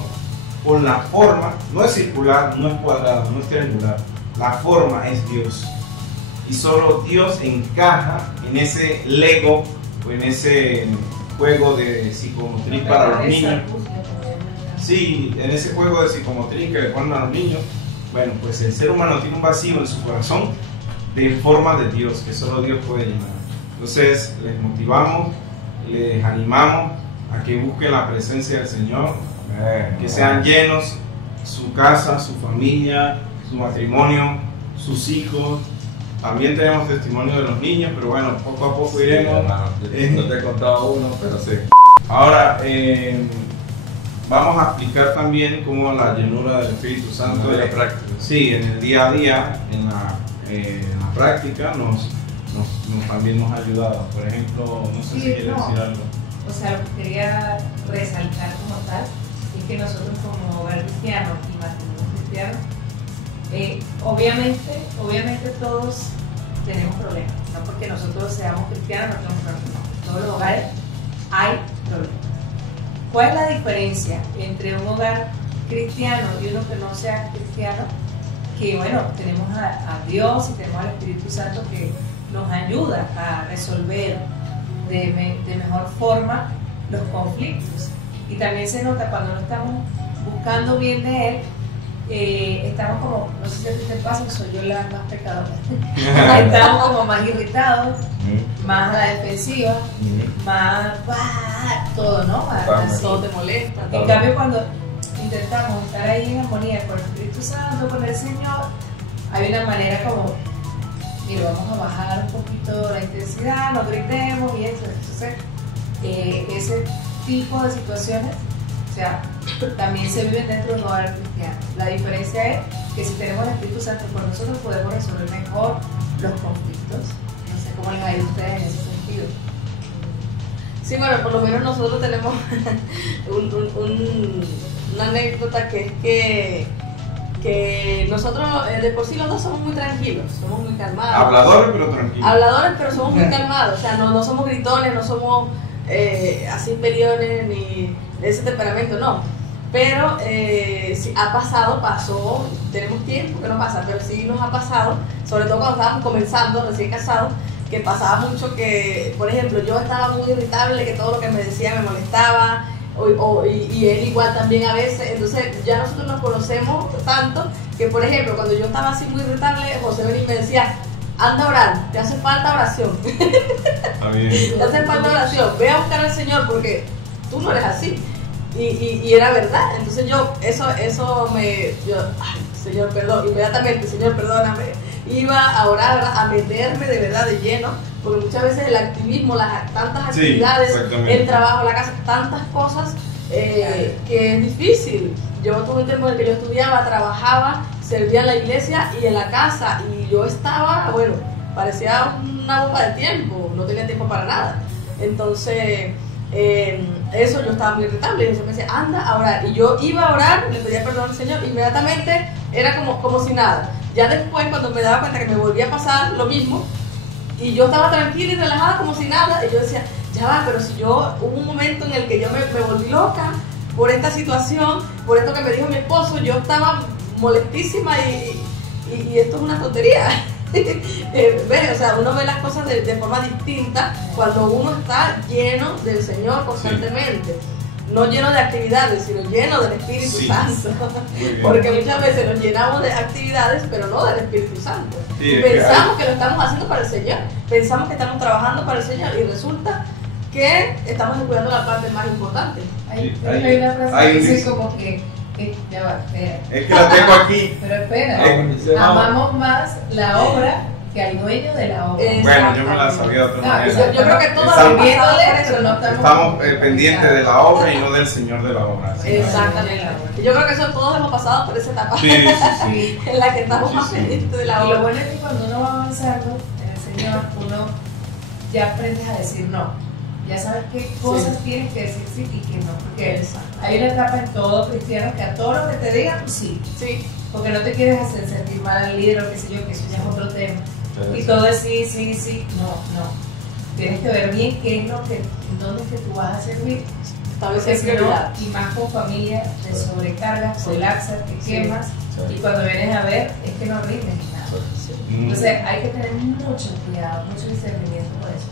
con la forma, no es circular, no es cuadrado, no es triangular, la forma es Dios. Y solo Dios encaja en ese Lego o en ese juego de psicomotriz para los niños. Sí, en ese juego de psicomotriz que le ponen a los niños. Bueno, pues el ser humano tiene un vacío en su corazón de forma de Dios, que solo Dios puede llenar. Entonces les motivamos, les animamos a que busquen la presencia del Señor, que sean llenos su casa, su familia, su matrimonio, sus hijos. También tenemos testimonio de los niños, pero bueno, poco a poco iremos. No te he contado uno, pero sí. Ahora vamos a explicar también cómo la llenura del Espíritu Santo en la práctica. Sí, en el día a día, en la práctica también nos ha ayudado. Por ejemplo, no sé si quieres decir algo. O sea, lo que quería resaltar como tal es que nosotros como hogar cristiano y matrimonio cristiano, obviamente todos tenemos problemas, no porque nosotros seamos cristianos no tenemos problemas, en todos los hogares hay problemas. ¿Cuál es la diferencia entre un hogar cristiano y uno que no sea cristiano? Que bueno, tenemos a Dios y tenemos al Espíritu Santo que nos ayuda a resolver de mejor forma los conflictos. Y también se nota cuando no estamos buscando bien de él, estamos como, no sé si a ti te pasa, soy yo la más pecadora. Estamos como más irritados, más a la defensiva, más todo, ¿no? Así. Todo te molesta. En cambio, cuando intentamos estar ahí en armonía con el Espíritu Santo, con el Señor, hay una manera como, mira, vamos a bajar un poquito la intensidad, no gritemos y eso. Entonces, ese tipo de situaciones, o sea, también se viven dentro de un hogar cristiano. La diferencia es que si tenemos el Espíritu Santo con nosotros, podemos resolver mejor los conflictos. No sé cómo les ha ido a ustedes en ese sentido. Sí, bueno, por lo menos nosotros tenemos una anécdota que es que nosotros de por sí los dos somos muy tranquilos, somos muy calmados. Habladores pero tranquilos. Habladores pero somos muy calmados, o sea, no somos gritones, no somos así peleones ni de ese temperamento, no. Pero sí, pasó, tenemos tiempo que no pasa, pero sí nos ha pasado, sobre todo cuando estábamos comenzando, recién casados, que pasaba mucho que, por ejemplo, yo estaba muy irritable, que todo lo que me decía me molestaba, y él igual también a veces. Entonces ya nosotros nos conocemos tanto que, por ejemplo, cuando yo estaba así muy irritable, José venía y me decía, anda a orar, te hace falta oración. Está bien. Te hace falta oración, ve a buscar al Señor porque tú no eres así. Y era verdad. Entonces ay, Señor, perdón, inmediatamente, Señor, perdóname. Iba a orar, a meterme de verdad de lleno, porque muchas veces el activismo, tantas actividades, el trabajo, la casa, tantas cosas que es difícil. Yo tuve un tiempo en el que yo estudiaba, trabajaba, servía en la iglesia y en la casa, y yo estaba, bueno, parecía una bomba de tiempo, no tenía tiempo para nada. Entonces, eso, yo estaba muy irritable, y José me decía, anda a orar, y yo iba a orar, le pedía perdón al Señor, inmediatamente era como si nada. Ya después, cuando me daba cuenta que me volvía a pasar lo mismo, y yo estaba tranquila y relajada como si nada, y yo decía, ya va, pero si hubo un momento en el que yo me volví loca por esta situación, por esto que me dijo mi esposo, yo estaba molestísima y esto es una tontería. ¿Ves? O sea, uno ve las cosas de forma distinta cuando uno está lleno del Señor constantemente. No lleno de actividades, sino lleno del Espíritu Santo. Porque muchas veces nos llenamos de actividades, pero no del Espíritu Santo. Sí, y pensamos que lo estamos haciendo para el Señor, pensamos que estamos trabajando para el Señor, y resulta que estamos descuidando la parte más importante. Hay una frase que dice como que, ya va, espera. Es que la tengo aquí. Pero espera, amamos más la obra que al dueño de la obra. Bueno, yo me la sabía de otra manera. Yo creo que todos estamos pendientes de la obra y no del Señor de la obra. Exactamente. Yo creo que eso todos hemos pasado por esa etapa en la que estamos más pendientes de la obra. Y lo bueno es que cuando uno va avanzando en el Señor, uno ya aprendes a decir no. Ya sabes qué cosas tienes que decir sí y qué no. Porque hay una etapa en todo cristiano que a todo lo que te digan, sí. Porque no te quieres hacer sentir mal al líder o qué sé yo, que eso ya es otro tema. Y todo es sí. No. Tienes que ver bien qué es lo que, dónde es que tú vas a servir. Porque si no, y más con familia, te sobrecargas, colapsas, te quemas. Y cuando vienes a ver, es que no rindes nada. Entonces hay que tener mucho cuidado, mucho discernimiento por eso.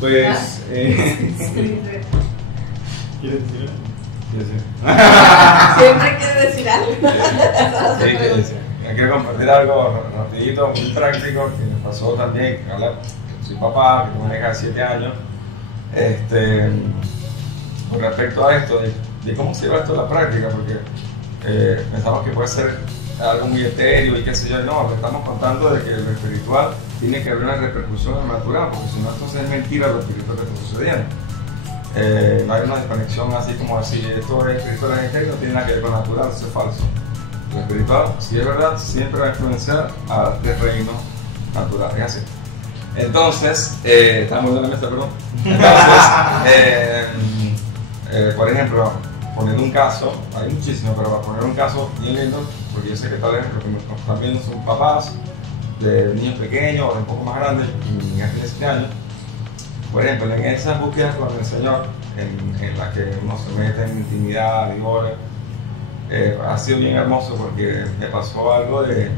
Pues, ¿quieres decir? Siempre quiere decir algo. Quiero compartir algo rapidito, muy práctico, que me pasó también. Soy papá, que tengo una hija de 7 años. Con respecto a esto, de cómo se lleva esto a la práctica, porque pensamos que puede ser algo muy etéreo y qué sé yo. No, estamos contando de que lo espiritual tiene que haber una repercusión en lo natural, porque si no, entonces es mentira lo espiritual que está sucediendo. No hay una desconexión así como decir esto es espiritual en etéreo, no tiene nada que ver con lo natural, eso es falso. Lo espiritual, si es verdad, siempre va a influenciar al reino natural, es así. Entonces, estamos en la mesa, perdón. Entonces, por ejemplo, poniendo un caso, hay muchísimo, pero para poner un caso bien lindo, porque yo sé que tal vez los que me están viendo son papás de niños pequeños o de un poco más grandes, y mi hija tiene 7 años. Por ejemplo, en esas búsquedas con el Señor, en la que uno se mete en intimidad y ora, ha sido bien hermoso porque me pasó algo de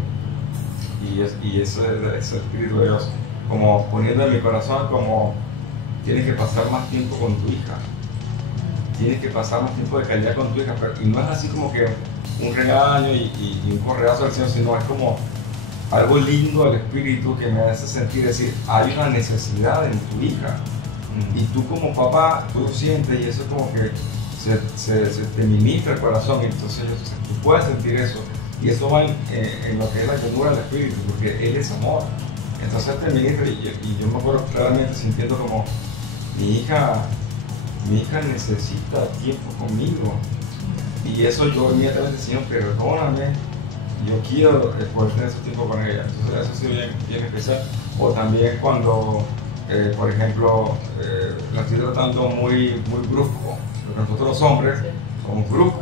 y ese Espíritu de Dios, como poniendo en mi corazón como tienes que pasar más tiempo con tu hija, tienes que pasar más tiempo de calidad con tu hija, y no es así como que un regaño y un correazo del Señor, sino es como algo lindo del Espíritu que me hace sentir, decir, hay una necesidad en tu hija, y tú como papá, tú lo sientes, y eso como que se te ministra el corazón, y entonces tú puedes sentir eso, y eso va en lo que es la llenura del Espíritu, porque Él es amor. Entonces te ministra, y yo me acuerdo claramente sintiendo como mi hija necesita tiempo conmigo, y eso yo inmediatamente, Señor, perdóname, yo quiero poder tener ese tiempo con ella. Entonces eso ha sido bien especial. O también cuando, por ejemplo, la estoy tratando muy brusco, porque nosotros los hombres somos bruscos.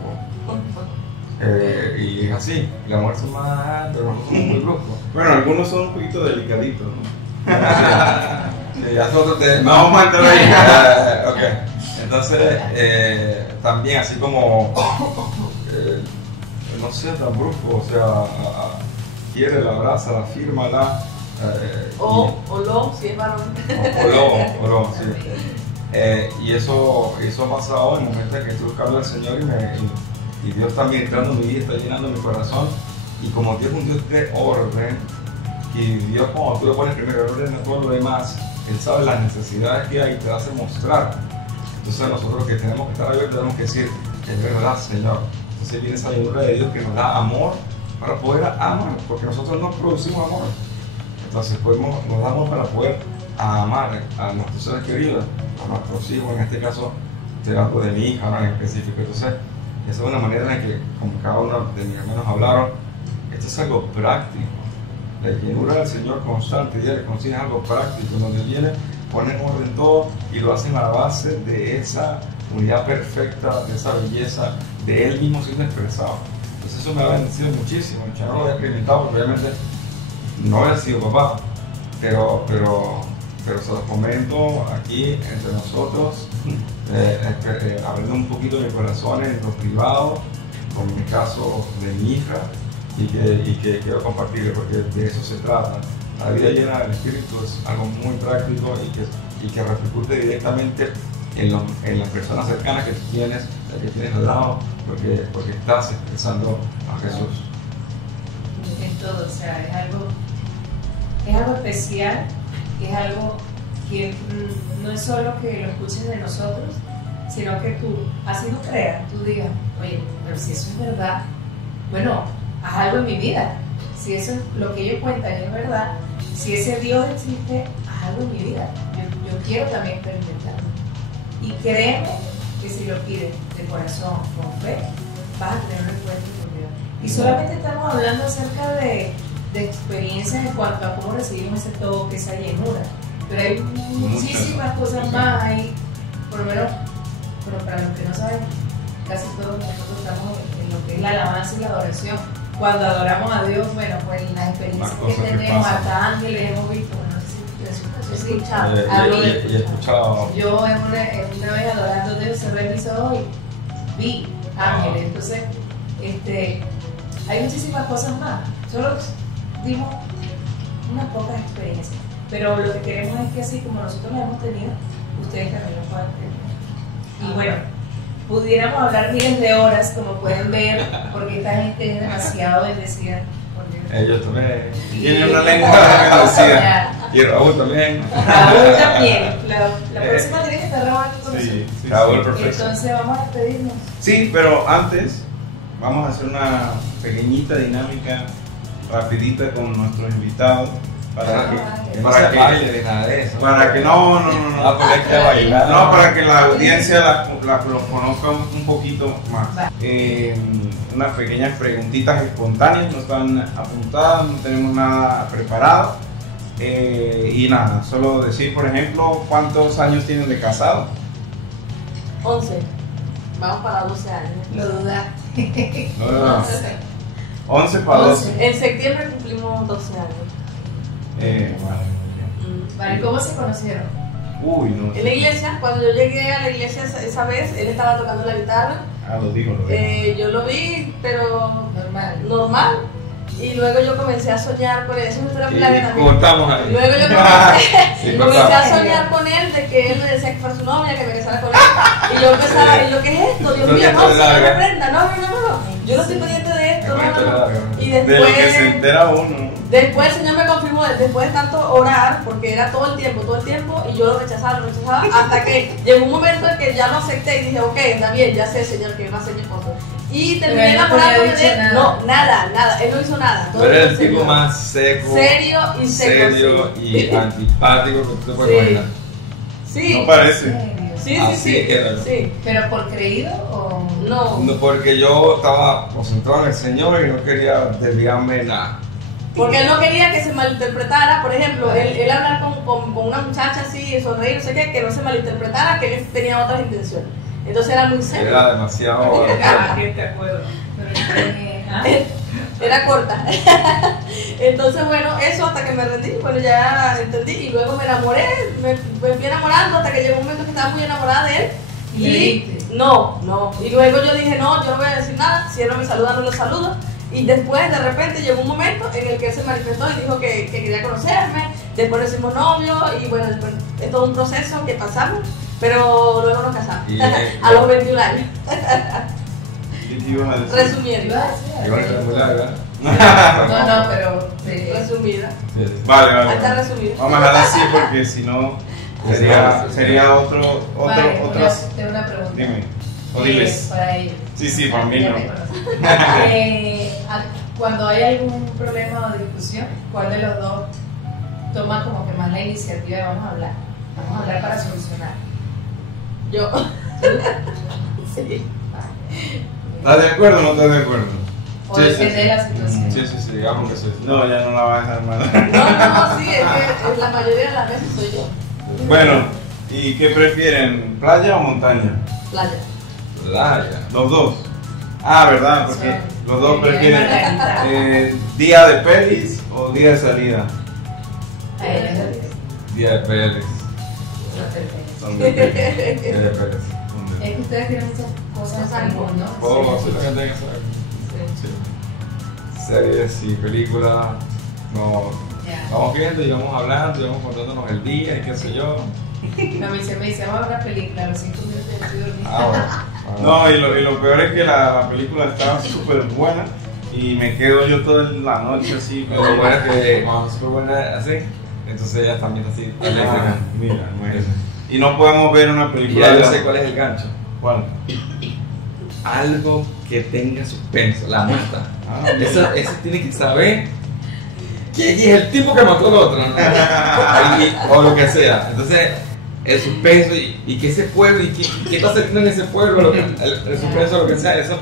Y es así, la mujer son más, pero nosotros somos muy bruscos. Bueno, algunos son un poquito delicaditos, ¿no? Sí, ya nosotros No vamos a entrar ahí. Ok, entonces también así como no sea tan brusco, o sea, quiere la abraza, la fírmala. O lo, si es varón. O lo, sí. Y eso ha pasado en momentos en que tú hablas al Señor y Dios está ministrando mi vida, está llenando mi corazón. Y como Dios es un Dios de orden, y Dios, cuando tú le pones primero orden a todo lo demás, Él sabe las necesidades que hay y te hace mostrar. Entonces nosotros que tenemos que estar abiertos tenemos que decir, es verdad, Señor. Entonces viene esa llenura de Dios que nos da amor para poder amar, porque nosotros no producimos amor. Entonces nos da amor para poder amar a nuestros seres queridos, a nuestros hijos, en este caso estoy hablando de mi hija, ¿no? En específico. Entonces esa es una manera en que, como cada uno de mis hermanos hablaron, esto es algo práctico. La llenura del Señor constante, diario, consigue algo práctico, donde viene, pone en orden todo y lo hacen a la base de esa unidad perfecta, de esa belleza, de Él mismo siendo expresado. Entonces eso me ha bendecido muchísimo. Yo no lo he experimentado porque obviamente no he sido papá, pero se los comento aquí entre nosotros, abriendo un poquito mi corazón en lo privado, con mi caso de mi hija, y que quiero compartir, porque de eso se trata. La vida llena del Espíritu es algo muy práctico y que repercute directamente en las personas cercanas que tú tienes, las que tienes al lado, porque estás expresando a Jesús. En todo, o sea, es algo especial, es algo que no es solo que lo escuches de nosotros, sino que tú, así lo creas, tú digas, oye, pero si eso es verdad, bueno, haz algo en mi vida. Si eso es lo que ellos cuentan es verdad, si ese Dios existe, haz algo en mi vida. Yo quiero también experimentarlo. Y créeme que si lo pides de corazón, con fe, vas a tener un encuentro con Dios. Y solamente estamos hablando acerca de experiencias en cuanto a cómo recibimos ese toque, esa llenura. Pero hay muchísimas cosas más ahí, por lo menos, pero para los que no saben, casi todos nosotros estamos en lo que es la alabanza y la adoración. Cuando adoramos a Dios, bueno, pues las experiencias que tenemos, hasta ángeles hemos visto, no sé si he escuchado. Yo en una vez adorando a Dios cerré mis ojos y vi ángeles. Entonces, hay muchísimas cosas más. Solo dimos unas pocas experiencias. Pero lo que queremos es que así como nosotros las hemos tenido, ustedes también lo puedan tener. Y bueno, pudiéramos hablar miles de horas, como pueden ver, porque esta gente es demasiado bendecida por Dios. Ellos también. Tienen una lengua bendecida. Y Raúl también. Raúl también. La próxima tiene que estar Raúl aquí con nosotros. Sí, Raúl, perfecto. Entonces vamos a despedirnos. Sí, pero antes vamos a hacer una pequeñita dinámica rapidita con nuestros invitados para que baile de nada de eso. para que no para que la audiencia los conozca un poquito más. Unas pequeñas preguntitas espontáneas, no están apuntadas, no tenemos nada preparado. Y nada, solo decir, por ejemplo, ¿cuántos años tienen de casado? 11. Vamos para 12 años. Lo dudaste. No. 11 para 12. En septiembre cumplimos 12 años. Vale, ¿cómo se conocieron? Uy, no. En la iglesia, cuando yo llegué a la iglesia esa vez, él estaba tocando la guitarra. Lo digo. Yo lo vi, pero Normal. Y luego yo comencé a soñar con él, eso es una historia también. Cortamos ahí. Luego yo Sí, comencé a soñar con él, de que él me decía que fuera su novia, que me casara con él. Y yo empezaba, y yo, ¿qué es esto? Dios mío, no, si no me prenda, no. Yo no estoy pendiente de esto, no. Y De lo que se después, entera uno. después el Señor me confirmó, después de tanto orar, porque era todo el tiempo, y yo lo rechazaba, hasta que llegó un momento en que ya lo acepté y dije, ok, está bien, ya sé, Señor, que va a ser mi esposo. Y terminé enamorándome de él. No, nada, él no hizo nada. Tú eres el tipo más seco, serio y seco. serio y antipático que tú te puedes imaginar. Sí. No parece. Sí. Era. Sí. ¿Pero por creído o...? No. No, porque yo estaba concentrado en el Señor y no quería desviarme nada. Porque él no quería que se malinterpretara, por ejemplo, él hablar con una muchacha así, sonreír, no sé qué, que no se malinterpretara, que él tenía otras intenciones. Entonces era muy serio. Era demasiado. ¿Qué te acuerdo? Era corta. Entonces, bueno, eso hasta que me rendí, bueno, ya entendí. Y luego me enamoré, me fui enamorando hasta que llegó un momento que estaba muy enamorada de él. Y no. Y luego yo dije, no, yo no voy a decir nada. Si él no me saluda, no lo saludo. Y después, de repente, llegó un momento en el que él se manifestó y dijo que quería conocerme. Después nos hicimos novios y bueno, después es todo un proceso que pasamos. Pero luego nos casamos. A los 21 años. ¿Qué te ibas a decir? Resumiendo. Igual que la mujer, ¿verdad? No, pero... Resumida. Sí, sí. Vale. Ahí está resumido. Vamos a dejar así porque si no sería otro. Vale, tengo una pregunta. Dime. O diles. Para ellos. Sí, para mí no. Cuando hay algún problema o discusión, ¿cuál de los dos toma como que más la iniciativa de vamos a hablar para solucionar? Yo. Sí. ¿Estás de acuerdo o no estás de acuerdo? O Sí, depende sí. de la situación. Sí, digamos que sí. No, ya no la vas a dejar mal. No, sí, es que la mayoría de las veces soy yo. Bueno, ¿y qué prefieren? ¿Playa o montaña? Playa. Playa. Los dos. Ah, ¿verdad? Porque Sí. los dos Sí, prefieren es día de pelis o día de salida. Día de Pérez. Son de pelis. Día de Pérez. Son de- Es que ustedes tienen muchas cosas en común, ¿no? Oh, sí, también tengo que saber. Sí. Series y películas. No, Ya. vamos viendo y vamos hablando y vamos contándonos el día y qué sé yo. No, me dice, vamos a ver una película, a los 5 minutos ya estoy dormida. Ah, bueno. No, y lo peor es que la película está súper buena y me quedo yo toda la noche así. Pero lo bueno es que cuando es súper buena así, entonces ella también está así eléctrica. Mira, imagínate. Y no podemos ver una Y película. ya yo de- sé cuál es el gancho. ¿Cuál? Algo que tenga suspenso, la mata. Ah, Eso tiene que saber quién es el tipo que mató al otro, ¿no? O lo que sea. Entonces, el suspenso y que ese pueblo y qué está saliendo en ese pueblo, el suspenso, lo que sea, eso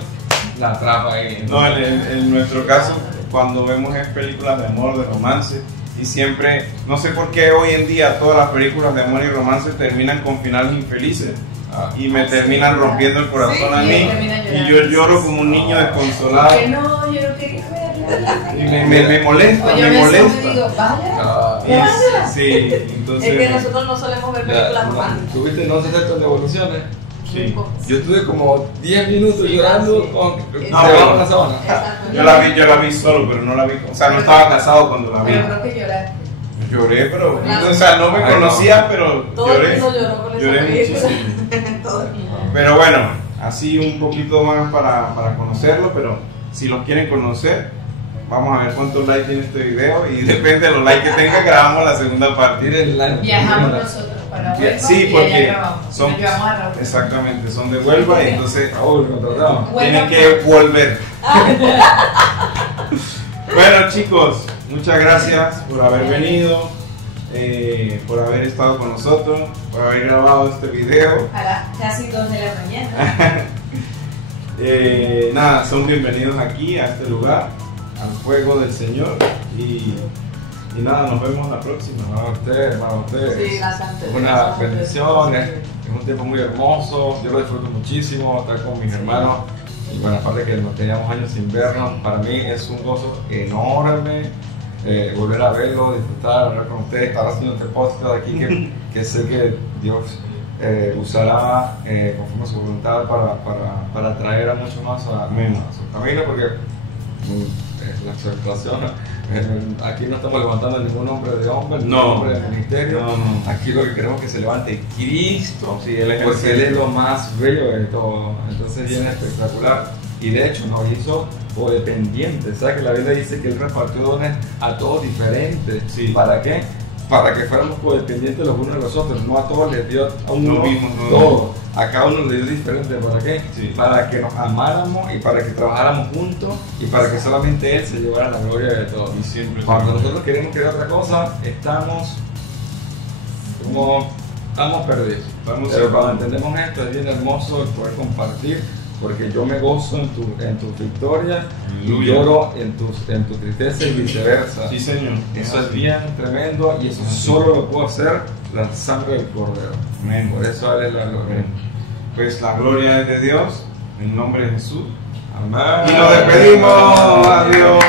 la atrapa ahí. No, en nuestro caso, cuando vemos es películas de amor, de romance, y siempre, no sé por qué hoy en día todas las películas de amor y romance terminan con finales infelices. Ah, Y me terminan rompiendo el corazón a Sí, mí. terminan Y llorando. yo lloro como un niño desconsolado. Que no, yo no quería verla. Y me molesta, O yo me me molesta. digo, vaya. ah, Y- sí, Es que entonces. nosotros no solemos ver películas románticas. ¿Tuviste no sé de evoluciones? Sí. Yo estuve como 10 minutos Sí, llorando sí. con No, debajo de la sábana. Exacto. Yo la vi solo, pero no la vi. O sea, no estaba casado cuando la vi. Pero creo que lloraste. Lloré, pero. Claro. O sea, no me Ay, no. conocía, pero Todo lloré. el mundo lloró con esa Lloré película. muchísimo. Todo el mundo. Pero bueno, así un poquito más para conocerlo, pero si los quieren conocer, vamos a ver cuántos likes tiene este video y depende de los likes que tenga, grabamos la segunda parte. Tiene la- Viajamos nosotros para Huelva Sí, y porque allá grabamos. son- Nos llevamos a Raúl. Exactamente, son de Huelva y entonces Raúl, contratado. tienen que volver. Bueno chicos, muchas gracias por haber venido, por haber estado con nosotros, por haber grabado este video. A las casi 2 de la mañana. Nada, son bienvenidos aquí a este lugar, al fuego del Señor y nada, nos vemos la próxima. Para ustedes. Sí, gracias a ustedes. Una bendición, es un tiempo muy hermoso, yo lo disfruto muchísimo, estar con mis hermanos y bueno, aparte que nos teníamos años sin vernos, para mí es un gozo enorme volver a verlo, disfrutar, hablar con ustedes, estar haciendo este podcast aquí que sé que Dios usará conforme a su voluntad para atraer a muchos más a su camino, porque la exhortación. Aquí no estamos levantando ningún hombre de hombre, ningún No. hombre de ministerio. No. Aquí lo que queremos es que se levante Cristo, Sí, Él es el porque Él es centro. lo más bello de todo. Entonces viene espectacular. Y de hecho nos hizo codependientes. ¿Sabes que la Biblia dice que Él repartió dones a todos diferentes? Sí. ¿Para qué? Para que fuéramos codependientes los unos de los otros. No a todos les dio a uno Lo mismo, no. todo. A cada uno le dio diferente. ¿Para qué? Sí. Para que nos amáramos y para que trabajáramos juntos y para que solamente Él se llevara la gloria de todo. Y siempre. Cuando nosotros queremos crear otra cosa, estamos perdidos. Pero cuando entendemos esto, es bien hermoso el poder compartir, porque yo me gozo en tus victorias y Aleluya. lloro en tu tristeza y viceversa. Sí, Señor. Eso es bien tremendo y eso solo lo puedo hacer la sangre del Cordero. Amén. Por eso Él es la gloria. Pues la gloria es de Dios, en nombre de Jesús. Amén. Y nos despedimos. Adiós.